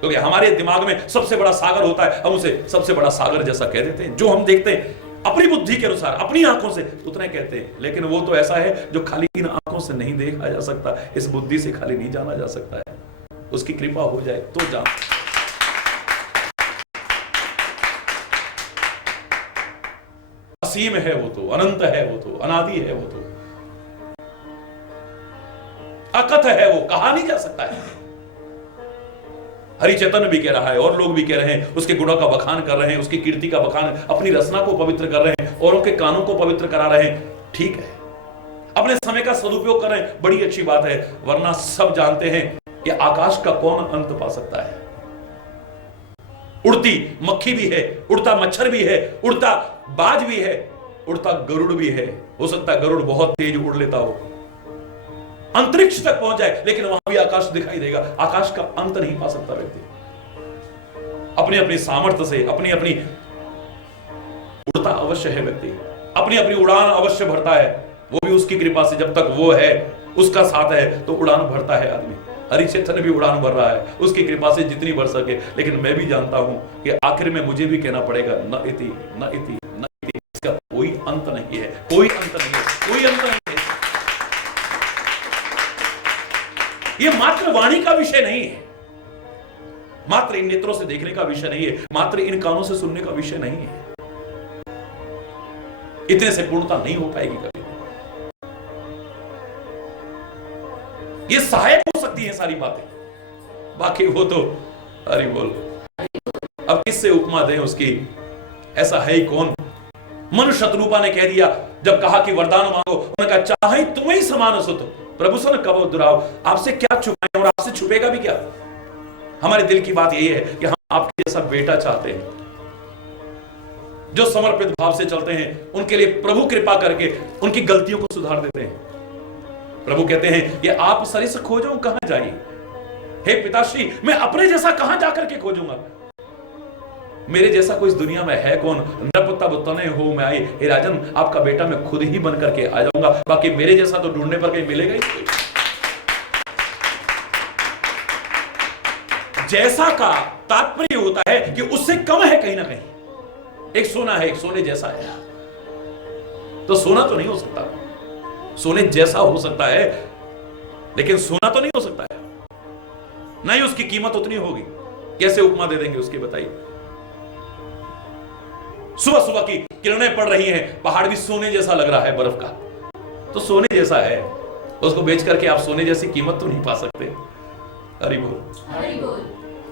क्योंकि हमारे दिमाग में सबसे बड़ा सागर होता है, हम उसे सबसे बड़ा सागर जैसा कह देते हैं। जो हम देखते हैं अपनी बुद्धि के अनुसार, अपनी आंखों से, उतना कहते हैं, लेकिन वो तो ऐसा है जो खाली इन आंखों से नहीं देखा जा सकता, इस बुद्धि से खाली नहीं जाना जा सकता है। उसकी कृपा हो जाए तो जान। असीम है वो तो, अनंत है वो तो, अनादि है वो तो, अकथ है वो, कहा नहीं जा सकता है। हरिचेतन भी कह रहा है और लोग भी कह रहे हैं, उसके गुणों का बखान कर रहे हैं, उसकी कीर्ति का बखान, अपनी रचना को पवित्र कर रहे हैं, औरों के कानों को पवित्र करा रहे हैं। ठीक है, अपने समय का सदुपयोग कर रहे हैं, बड़ी अच्छी बात है, वरना सब जानते हैं कि आकाश का कौन अंत पा सकता है। उड़ती मक्खी भी है, उड़ता मच्छर भी है, उड़ता बाज भी है, उड़ता गरुड़ भी है। हो सकता है गरुड़ बहुत तेज उड़ लेता हो, अंतरिक्ष तक पहुंच जाए, लेकिन वहां भी आकाश दिखाई देगा। आकाश का अंत नहीं पा सकता व्यक्ति। अपनी अपनी सामर्थ्य से अपनी अपनी उड़ता अवश्य है व्यक्ति, अपनी अपनी उड़ान अवश्य भरता है, वो भी उसकी कृपा से, जब तक वो है, उसका साथ है, तो उड़ान भरता है आदमी। हरि चैतन्य भी उड़ान भर रहा है उसकी कृपा से जितनी भर सके। लेकिन मैं भी जानता हूं कि आखिर में मुझे भी कहना पड़ेगा न इति न इति न इति। इसका कोई अंत नहीं है, कोई अंत नहीं है, कोई अंत नहीं है। ये मात्र वाणी का विषय नहीं है, मात्र इन नेत्रों से देखने का विषय नहीं है, मात्र इन कानों से सुनने का विषय नहीं है। इतने से पूर्णता नहीं हो पाएगी कभी। ये सहायक हो सकती है सारी बातें, बाकी वो तो हरि बोल। अब किससे उपमा दें उसकी, ऐसा है ही कौन। मनुष्य शत्रुपा ने कह दिया, जब कहा कि वरदान मांगो, उन्होंने कहा चाहे तुम्हें ही समान सुत प्रभु सन कबो दुराव। आपसे क्या छुपाएं और आपसे छुपेगा भी क्या। हमारे दिल की बात यही है कि हम आपके जैसा बेटा चाहते हैं, जो समर्पित भाव से चलते हैं। उनके लिए प्रभु कृपा करके उनकी गलतियों को सुधार देते हैं। प्रभु कहते हैं कि आप सरिस खोजो कहां जाइए। हे पिताश्री, मैं अपने जैसा कहां जाकर के खोजूंगा। मेरे जैसा कोई इस दुनिया में है कौन। नृप तब तने हो मैं आई। हे राजन, आपका बेटा मैं खुद ही बन करके आ जाऊंगा, बाकी मेरे जैसा तो ढूंढने पर कहीं मिलेगा ही नहीं। जैसा का तात्पर्य होता है कि उससे कम है कहीं ना कहीं। एक सोना है, एक सोने जैसा है, तो सोना तो नहीं हो सकता। सोने जैसा हो सकता है लेकिन सोना तो नहीं हो सकता है, नहीं उसकी कीमत उतनी होगी। कैसे उपमा दे देंगे उसकी, बताइए। सुबह सुबह की किरणें पड़ रही हैं, पहाड़ भी सोने जैसा लग रहा है, बर्फ का तो सोने जैसा है। उसको बेच करके आप सोने जैसी कीमत तो नहीं पा सकते। हरि बोल, हरि बोल।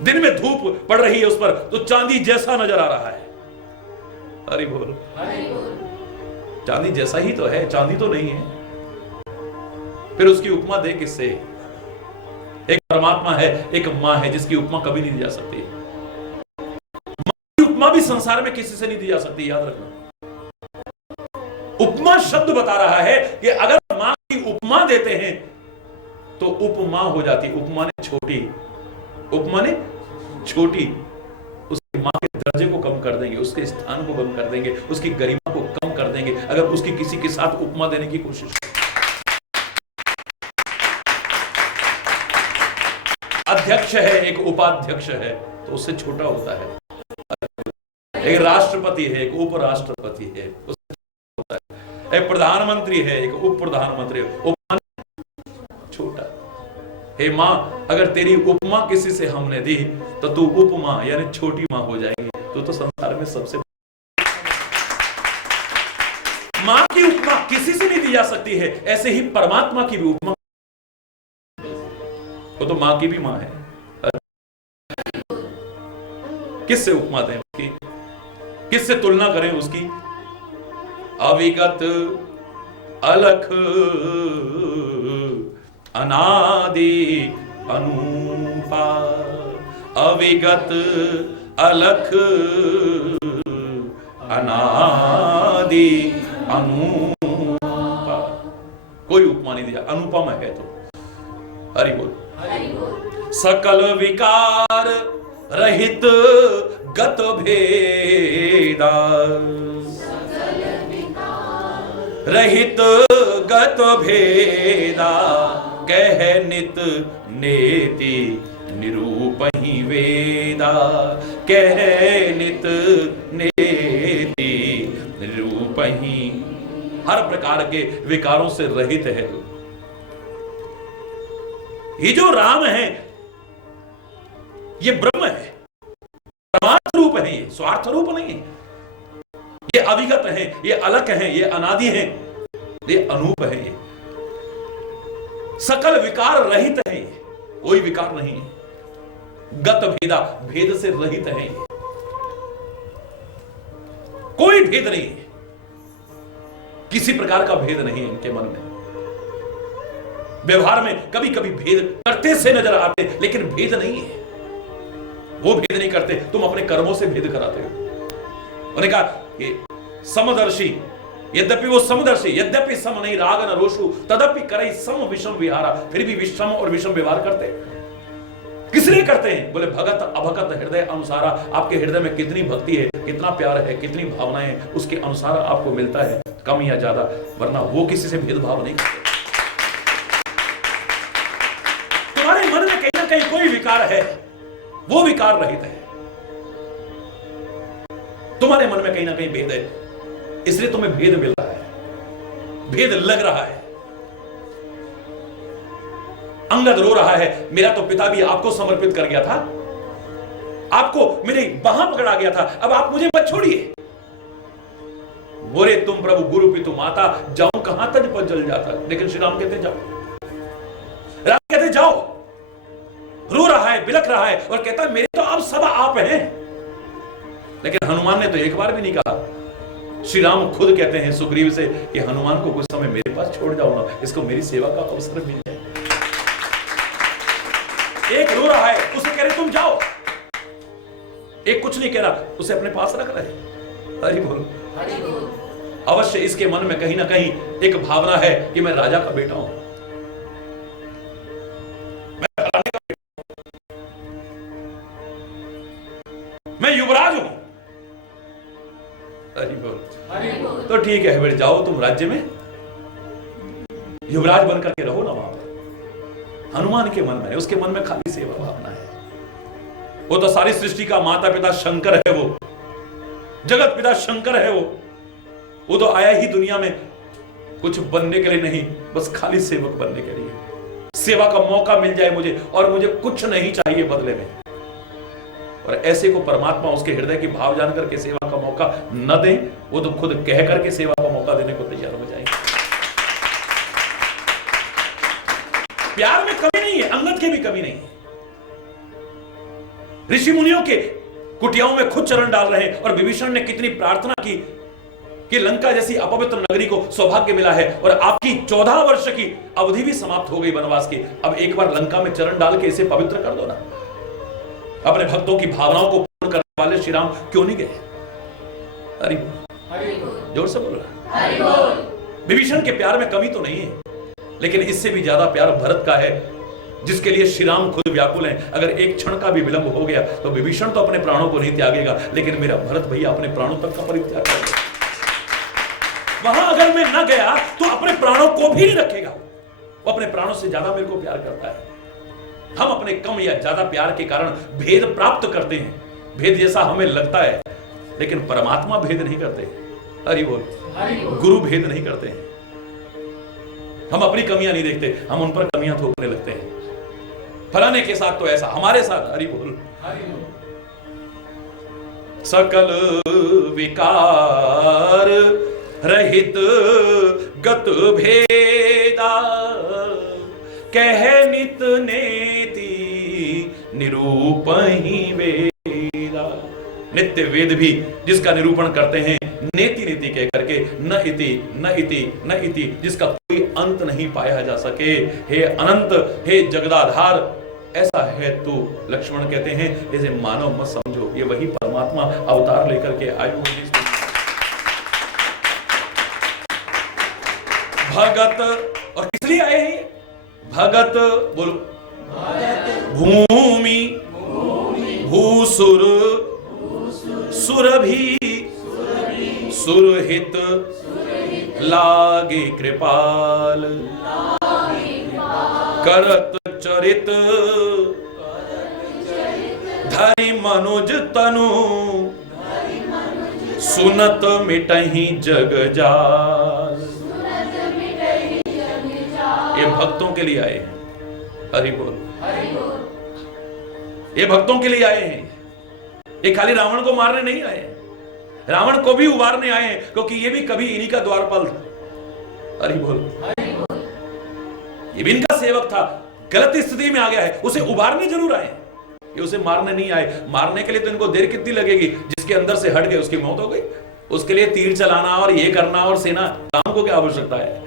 दिन में धूप पड़ रही है उस पर, तो चांदी जैसा नजर आ रहा है। हरि बोल, हरि बोल। चांदी जैसा ही तो है, चांदी तो नहीं है। फिर उसकी उपमा दे किससे। एक परमात्मा है, एक मां है जिसकी उपमा कभी नहीं दी जा सकती। मां की उपमा भी संसार में किसी से नहीं दी जा सकती, याद रखना। उपमा शब्द बता रहा है कि अगर मां की उपमा देते हैं तो उपमा हो जाती। उपमा ने छोटी, उपमा ने छोटी, उसकी मां के दर्जे को कम कर देंगे, उसके स्थान को कम कर देंगे, उसकी गरिमा को कम कर देंगे अगर उसकी किसी के साथ उपमा देने की कोशिश। अध्यक्ष है, एक उपाध्यक्ष है, तो उससे छोटा होता है। एक राष्ट्रपति है, एक उपराष्ट्रपति है, उससे छोटा होता है। एक प्रधानमंत्री है, एक उप प्रधानमंत्री है, उपमा छोटा। हे मां, अगर तेरी उपमा किसी से हमने दी तो तू उपमा यानी छोटी मां हो जाएगी। तो संसार में सबसे मां की उपमा किसी से नहीं दी जा सकती है, ऐसे ही परमात्मा की भी उपमा, वो तो मां की भी मां है। किससे उपमा दें उसकी, किससे तुलना करें उसकी। अविगत अलख अनादि अनूपा, अविगत अलख अनादि अनूपा। कोई उपमा नहीं दिया, अनुपम है तो। हरि बोल, हरि बोल। सकल विकार रहित गत भेदा, रहित गत भेदा, कह नित नेति निरूपहि वेदा, कह नित नेति निरूपहि। हर प्रकार के विकारों से रहित है। ये जो राम है ये ब्रह्म है, परमार्थ रूप है, ये स्वार्थ रूप नहीं है। ये अविगत है, ये अलग है, ये अनादि है, ये अनूप है। ये सकल विकार रहित है, ये कोई विकार नहीं है। गत भेदा, भेद से रहित है, ये कोई भेद नहीं है, किसी प्रकार का भेद नहीं है इनके मन में। व्यवहार में कभी कभी भेद करते से नजर आते, लेकिन भेद नहीं है। वो भेद नहीं करते, तुम अपने कर्मों से भेद कराते हो। उन्होंने कहा ये समदर्शी, यद्यपि वो समदर्शी, यद्यपि सम नहीं राग न रोषु, तदपि करे सम विषम विहारा। फिर भी विषम और विषम व्यवहार करते। किसलिए करते हैं? बोले भगत अभगत हृदय अनुसारा, आपके हृदय में कितनी भक्ति है, कितना प्यार है, कितनी भावनाएं है, उसके अनुसार आपको मिलता है, कम या ज्यादा, वरना वो किसी से भेदभाव नहीं करते। तुम्हारे मन में कहीं ना कहीं कोई विकार है, वो विकार रहित है। तुम्हारे मन में कहीं ना कहीं भेद है, इसलिए तुम्हें भेद मिल रहा है, भेद लग रहा है। अंगद रो रहा है, मेरा तो पिता भी आपको समर्पित कर गया था, आपको मेरी बाह पकड़ा गया था, अब आप मुझे मत छोड़िए। बोले तुम प्रभु गुरु पितु माता, जाऊं कहां तज पर जल जाता। लेकिन श्री राम कहते जाओ, राम कहते जाओ। रो रहा है, बिलख रहा है और कहता है मेरे तो अब सब आप हैं। लेकिन हनुमान ने तो एक बार भी नहीं कहा। श्री राम खुद कहते हैं सुग्रीव से कि हनुमान को कुछ समय मेरे पास छोड़ जाओ ना, इसको मेरी सेवा का अवसर मिल जाए। एक रो रहा है, उसे कह रहे तुम जाओ, एक कुछ नहीं कह रहा, उसे अपने पास रख रहे। हरि बोल। अवश्य इसके मन में कहीं ना कहीं एक भावना है कि मैं राजा का बेटा हूं, मैं फलाने का बेटा हूं, मैं युवराज हूं। हरि बोल। तो ठीक है, फिर जाओ तुम राज्य में युवराज बनकर के रहो ना वहां पर। हनुमान के मन में, उसके मन में खाली सेवा भावना है। वो तो सारी सृष्टि का माता पिता शंकर है, वो जगत पिता शंकर है। वो तो आया ही दुनिया में कुछ बनने के लिए नहीं, बस खाली सेवक बनने के लिए। सेवा का मौका मिल जाए मुझे, और मुझे कुछ नहीं चाहिए बदले में। और ऐसे को परमात्मा उसके हृदय की भाव जान करके सेवा का मौका न दे, वो तो खुद कह करके सेवा का मौका देने को तैयार हो जाएंगे। प्यार में कमी नहीं है, अंगद की भी कमी नहीं है। ऋषि मुनियों के कुटियाओं में खुद चरण डाल रहे हैं, और विभीषण ने कितनी प्रार्थना की कि लंका जैसी अपवित्र नगरी को सौभाग्य मिला है, और आपकी 14 वर्ष की अवधि भी समाप्त हो गई वनवास की, अब एक बार लंका में चरण डाल के इसे पवित्र कर दो ना। अपने भक्तों की भावनाओं को पूर्ण करने वाले श्री राम क्यों नहीं गए? हरि बोल, जोर से बोल रहा। विभीषण के प्यार में कमी तो नहीं है, लेकिन इससे भी ज्यादा प्यार भरत का है, जिसके लिए श्री राम खुद व्याकुल हैं। अगर एक क्षण का भी विलंब हो गया तो विभीषण तो अपने प्राणों को नहीं त्यागेगा, लेकिन मेरा भरत भैया अपने प्राणों तक का परित्याग करेगा। वहां अगर मैं न गया तो अपने प्राणों को भी नहीं रखेगा। वो अपने प्राणों से ज्यादा मेरे को प्यार करता है। हम अपने कम या ज्यादा प्यार के कारण भेद प्राप्त करते हैं, भेद जैसा हमें लगता है, लेकिन परमात्मा भेद नहीं करते। हरि बोल। गुरु भेद नहीं करते हैं। हम अपनी कमियां नहीं देखते, हम उन पर कमियां थोपने लगते हैं। फलाने के साथ तो ऐसा, हमारे साथ। हरि बोल। सकल विकार रहित गत भेदा, कह नित नेति निरूपहि वेदा। नित्य वेद भी जिसका निरूपण करते हैं नेति नीति कह करके, न इति न इति न इति, जिसका कोई अंत नहीं पाया जा सके। हे अनंत, हे जगदाधार, ऐसा है तू। लक्ष्मण कहते हैं इसे मानव मत समझो, ये वही परमात्मा अवतार लेकर के आयु। भगत, और किस लिए आए हैं? भगत बोलो। भूमि भूसुर सुरभि सुरहित लागे कृपाल, करत चरित धरि मनुज तनु, सुनत मिटहि जग जाल। ये भक्तों के लिए आए हैं। हरि बोल। ये भक्तों के लिए आए हैं, ये खाली रावण को मारने नहीं आए हैं, रावण को भी उबारने आए हैं, क्योंकि ये भी कभी इन्हीं का द्वारपाल था। हरि बोल। ये भी इनका सेवक था, गलत स्थिति में आ गया है, उसे उबारने जरूर आए, ये उसे मारने नहीं आए। मारने के लिए तो इनको देर कितनी लगेगी, जिसके अंदर से हट गए उसकी मौत हो गई। उसके लिए तीर चलाना और ये करना और सेना, राम को क्या आवश्यकता है?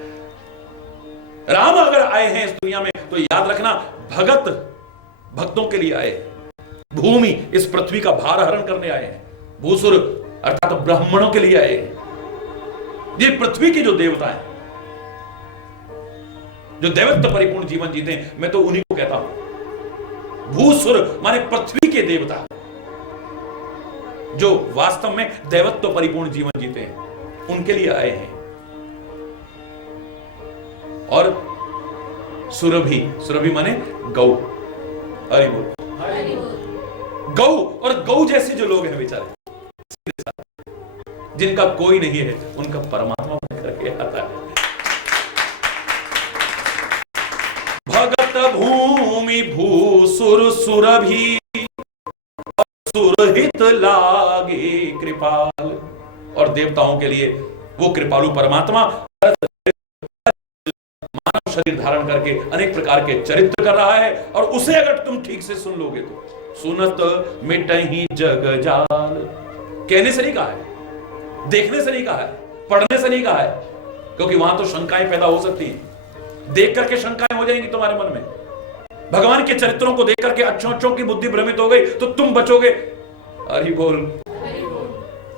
राम अगर आए हैं इस दुनिया में तो याद रखना, भगत भक्तों के लिए आए। भूमि इस पृथ्वी का भार हरण करने आए हैं। भूसुर अर्थात ब्राह्मणों के लिए आए हैं। ये पृथ्वी की जो देवता है, जो दैवत्व परिपूर्ण जीवन जीते हैं, मैं तो उन्हीं को कहता हूं। भूसुर माने पृथ्वी के देवता, जो वास्तव में दैवत्व परिपूर्ण जीवन जीते हैं, उनके लिए आए हैं। और सुरभि, सुरभि माने गौ, हरि बोल, गौ। और गौ जैसे जो लोग हैं बेचारे, जिनका कोई नहीं है, उनका परमात्मा बनकर के आता है। भगत भूमि भूसुर सुरभि, सुरहित लागे कृपाल। और देवताओं के लिए वो कृपालु परमात्मा मानव शरीर धारण करके अनेक प्रकार के चरित्र कर रहा है। और उसे अगर तुम ठीक से सुन लोगे तो सुनत मिटहि जग जाल। कहने से नहीं कहा है, देखने से नहीं कहा है, पढ़ने से नहीं कहा है, क्योंकि वहां तो शंकाएं पैदा हो सकती हैं। देख करके शंकाएं हो जाएंगी तुम्हारे मन में। भगवान के चरित्रों को देख करके अच्छों की बुद्धि भ्रमित हो गई तो तुम बचोगे। हरि बोल।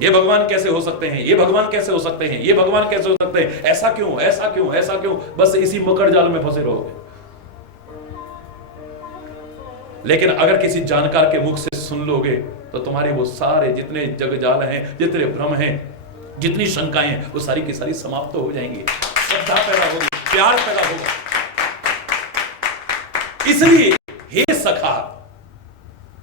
ये भगवान कैसे हो सकते हैं, ये भगवान कैसे हो सकते हैं, ये भगवान कैसे हो सकते हैं, ऐसा क्यों, ऐसा क्यों, ऐसा क्यों, बस इसी मकर जाल में फंसे रहोगे। लेकिन अगर किसी जानकार के मुख से सुन लोगे तो तुम्हारे वो सारे जितने जगजाल हैं, जितने भ्रम हैं, जितनी शंकाएं हैं, वो सारी की सारी समाप्त हो जाएंगी। श्रद्धा पैदा होगी, प्यार पैदा होगा। इसलिए हे सखा,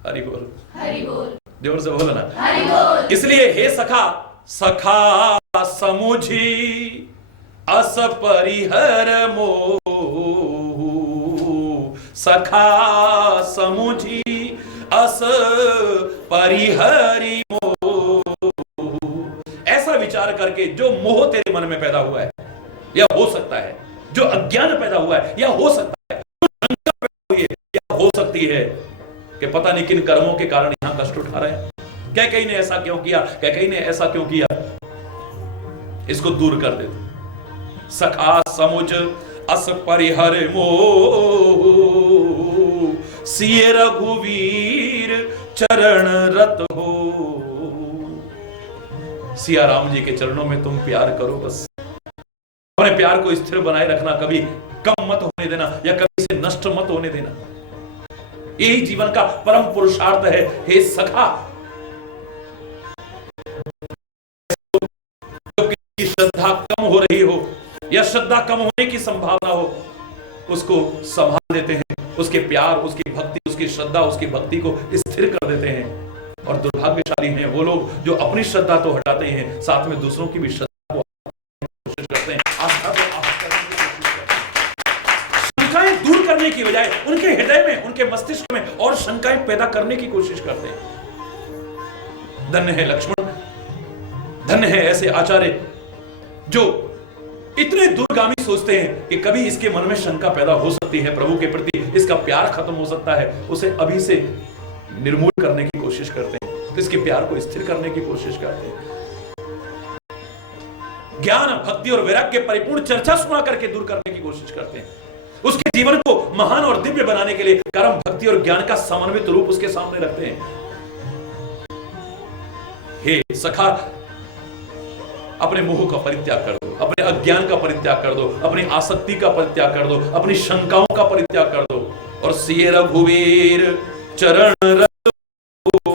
हरि बोल, हरि बोल, जोर से बोलो ना, हरि बोल। इसलिए हे सखा, सखा समुझी अस परिहर मोह, सखा समुझी अस परिहरि मोह। ऐसा विचार करके जो मोह तेरे मन में पैदा हुआ है, या हो सकता है जो अज्ञान पैदा हुआ है, या हो सकता है जो शंका पैदा हुई है, या हो सकती है कि पता नहीं किन कर्मों के कारण यहां कष्ट उठा रहे हैं, क्या कहीं ने ऐसा क्यों किया, क्या कहीं ने ऐसा क्यों किया, इसको दूर कर देते। सखा समुझ अस परिहर मोह, सिय रघुवीर चरण रत हो। सिया राम जी के चरणों में तुम प्यार करो, बस अपने प्यार को स्थिर बनाए रखना, कभी कम मत होने देना या कभी से नष्ट मत होने देना। यही जीवन का परम पुरुषार्थ है। हे सखा, जो किसी की श्रद्धा कम हो रही हो या श्रद्धा कम होने की संभावना हो, उसको संभाल देते हैं, उसके प्यार, उसकी भक्ति, उसकी श्रद्धा, उसकी भक्ति को स्थिर कर देते हैं। और दुर्भाग्यशाली हैं वो लोग जो अपनी श्रद्धा तो हटाते हैं, साथ में दूसरों की भी श्रद्धा को कोशिश करते हैं, आस्था को आहत करने की कोशिश करते हैं। शंकाएं दूर करने की बजाय उनके हृदय में, उनके मस्तिष्क में और शंकाएं पैदा करने की कोशिश करते हैं। धन्य है लक्ष्मण, धन्य है ऐसे आचार्य जो इतने दूरगामी सोचते हैं कि कभी इसके मन में शंका पैदा हो सकती है प्रभु के प्रति, इसका प्यार खत्म हो सकता है, उसे अभी से निर्मूल करने की कोशिश करते हैं, इसके प्यार को स्थिर करने की कोशिश करते हैं। ज्ञान, भक्ति और वैराग्य परिपूर्ण चर्चा सुना करके दूर करने की कोशिश करते हैं। उसके जीवन को महान और दिव्य बनाने के लिए कर्म, भक्ति और ज्ञान का समन्वित रूप उसके सामने रखते हैं। हे सखा, अपने मोह का परित्याग कर दो, अपने अज्ञान का परित्याग कर दो, अपनी आसक्ति का परित्याग कर दो, अपनी शंकाओं का परित्याग कर दो और सिय रघुवीर चरण रत हो,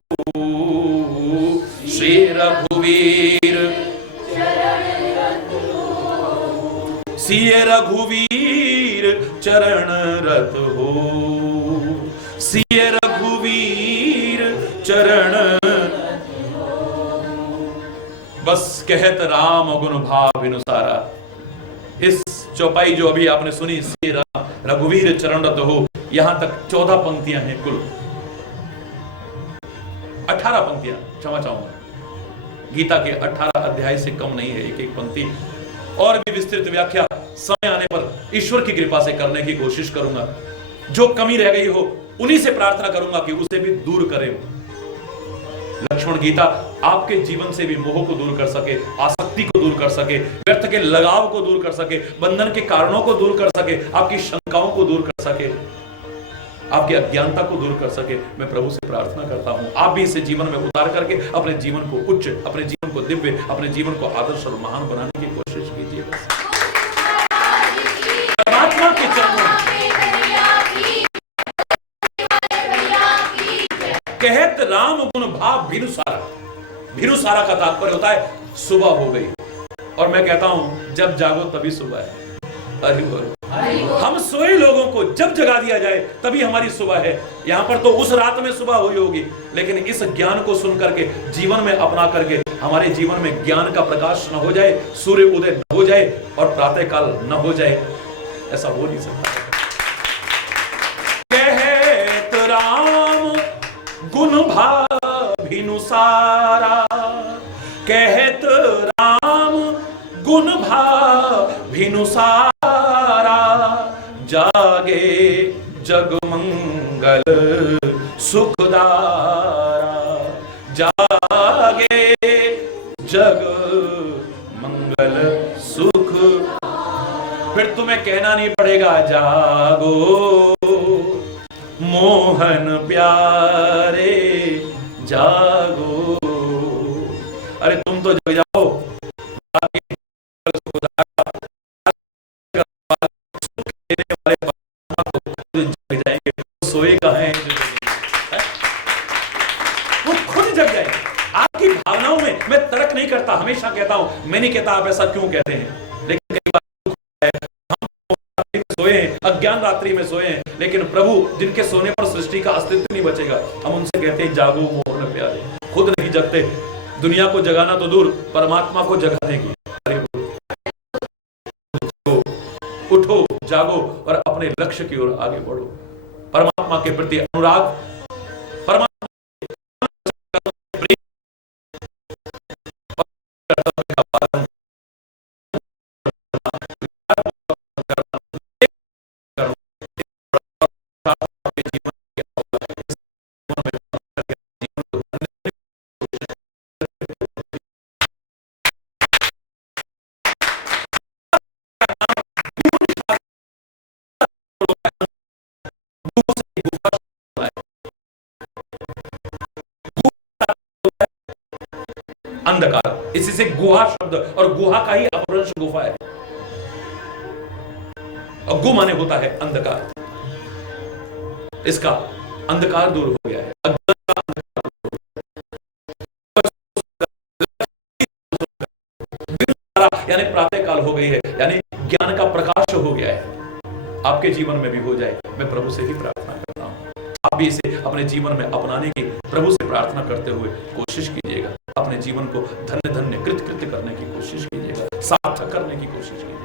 श्री रघुवीर सिय रघुवीर चरण रत हो, सिय रघुवीर चरण। बस कहत राम गुण भाव अनुसारा। इस चौपाई जो अभी आपने सुनी, सिय राम रघुवीर चरण रत हो, यहां तक 14 पंक्तियां हैं कुल, 18 पंक्तियां, क्षमा चाहूंगा, गीता के 18 अध्याय से कम नहीं है एक एक पंक्ति। और भी विस्तृत व्याख्या समय आने पर ईश्वर की कृपा से करने की कोशिश करूंगा। जो कमी रह गई हो उन्हीं से प्रार्थना करूंगा कि उसे भी दूर करें। लक्ष्मण गीता आपके जीवन से भी मोह को दूर कर सके, आसक्ति को दूर कर सके, व्यर्थ के लगाव को दूर कर सके, बंधन के कारणों को दूर कर सके, आपकी शंकाओं को दूर कर सके, आपकी अज्ञानता को दूर कर सके। मैं प्रभु से प्रार्थना करता हूं आप भी इसे जीवन में उतार करके अपने जीवन को उच्च, अपने जीवन को दिव्य, अपने जीवन को आदर्श और महान बनाने की कोशिश कीजिए। परमात्मा के चरणों कहत राम गुण भाव भिनुसारा। भिनुसारा का तात्पर्य होता है सुबह हो गई, और मैं कहता हूं जब जागो तभी सुबह है। अरे बोलो, हम सोए लोगों को जब जगा दिया जाए तभी हमारी सुबह है। यहां पर तो उस रात में सुबह हुई होगी, लेकिन इस ज्ञान को सुन करके जीवन में अपना करके हमारे जीवन में ज्ञान का प्रकाश न हो जाए, सूर्य उदय न हो जाए और प्रातः काल न हो जाए, ऐसा हो नहीं सकता। कहत राम गुण भाभिनुसारा, कहत राम गुण भाभिनुसारा, जागे जग मंगल सुखदारा, जागे जग मंगल सुख। फिर तुम्हें कहना नहीं पड़ेगा जागो मोहन प्यारे जागो। अरे तुम तो जग जाओ, जग जाएंगे, सोए कहाँ हैं वो खुद जग जाएंगे। आपकी भावनाओं में मैं तर्क नहीं करता, हमेशा कहता हूं, मैं नहीं कहता आप ऐसा क्यों कहते हैं, लेकिन कई बार हम सोए हैं, अज्ञान रात्रि में सोए हैं, लेकिन प्रभु जिनके सोने पर सृष्टि का अस्तित्व नहीं बचेगा, हम उनसे कहते हैं जागो मोहन प्यारे। खुद नहीं जगते, दुनिया को जगाना तो दूर, परमात्मा को जगाने की। उठो, जागो और अपने लक्ष्य की ओर आगे बढ़ो। परमात्मा के प्रति अनुराग, परमात्मा अंधकार, इसी से गुहा शब्द, और गुहा का ही अपभ्रंश गुफा है। और गु माने होता है अंधकार, इसका अंधकार दूर हो गया है, अज्ञान का अंधकार यानी प्रातः काल हो गई है, यानी ज्ञान का प्रकाश हो गया है। आपके जीवन में भी हो जाए, मैं प्रभु से ही प्रार्थना करता हूं। आप भी इसे अपने जीवन में अपनाने की प्रभु से प्रार्थना करते हुए कोशिश कीजिएगा। अपने जीवन को धन्य धन्य कृत कृत्य करने की कोशिश कीजिएगा, सार्थक करने की कोशिश कीजिएगा।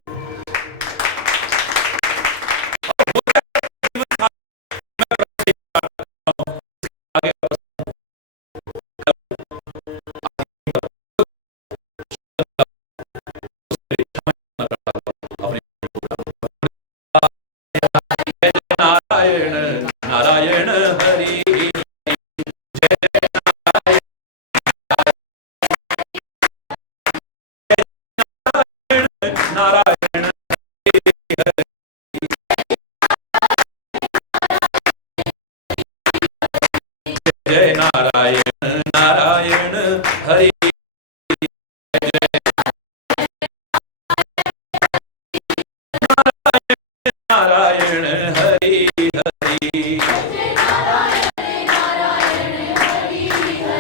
जय नारायण नारायण हरि, नारायण हरि हरि,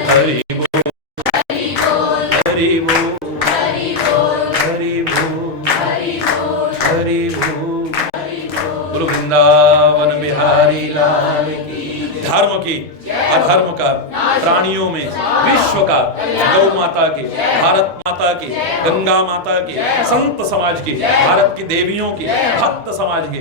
हरि बोल हरि बोल हरि बोल हरि बोल। गुरु वृंदावन बिहारी लाल की। धर्म की, अधर्म का, प्राणियों में, विश्व का, गौ माता की, भारत माता की, गंगा माता की, संत समाज की, भारत की देवियों की, भक्त समाज की।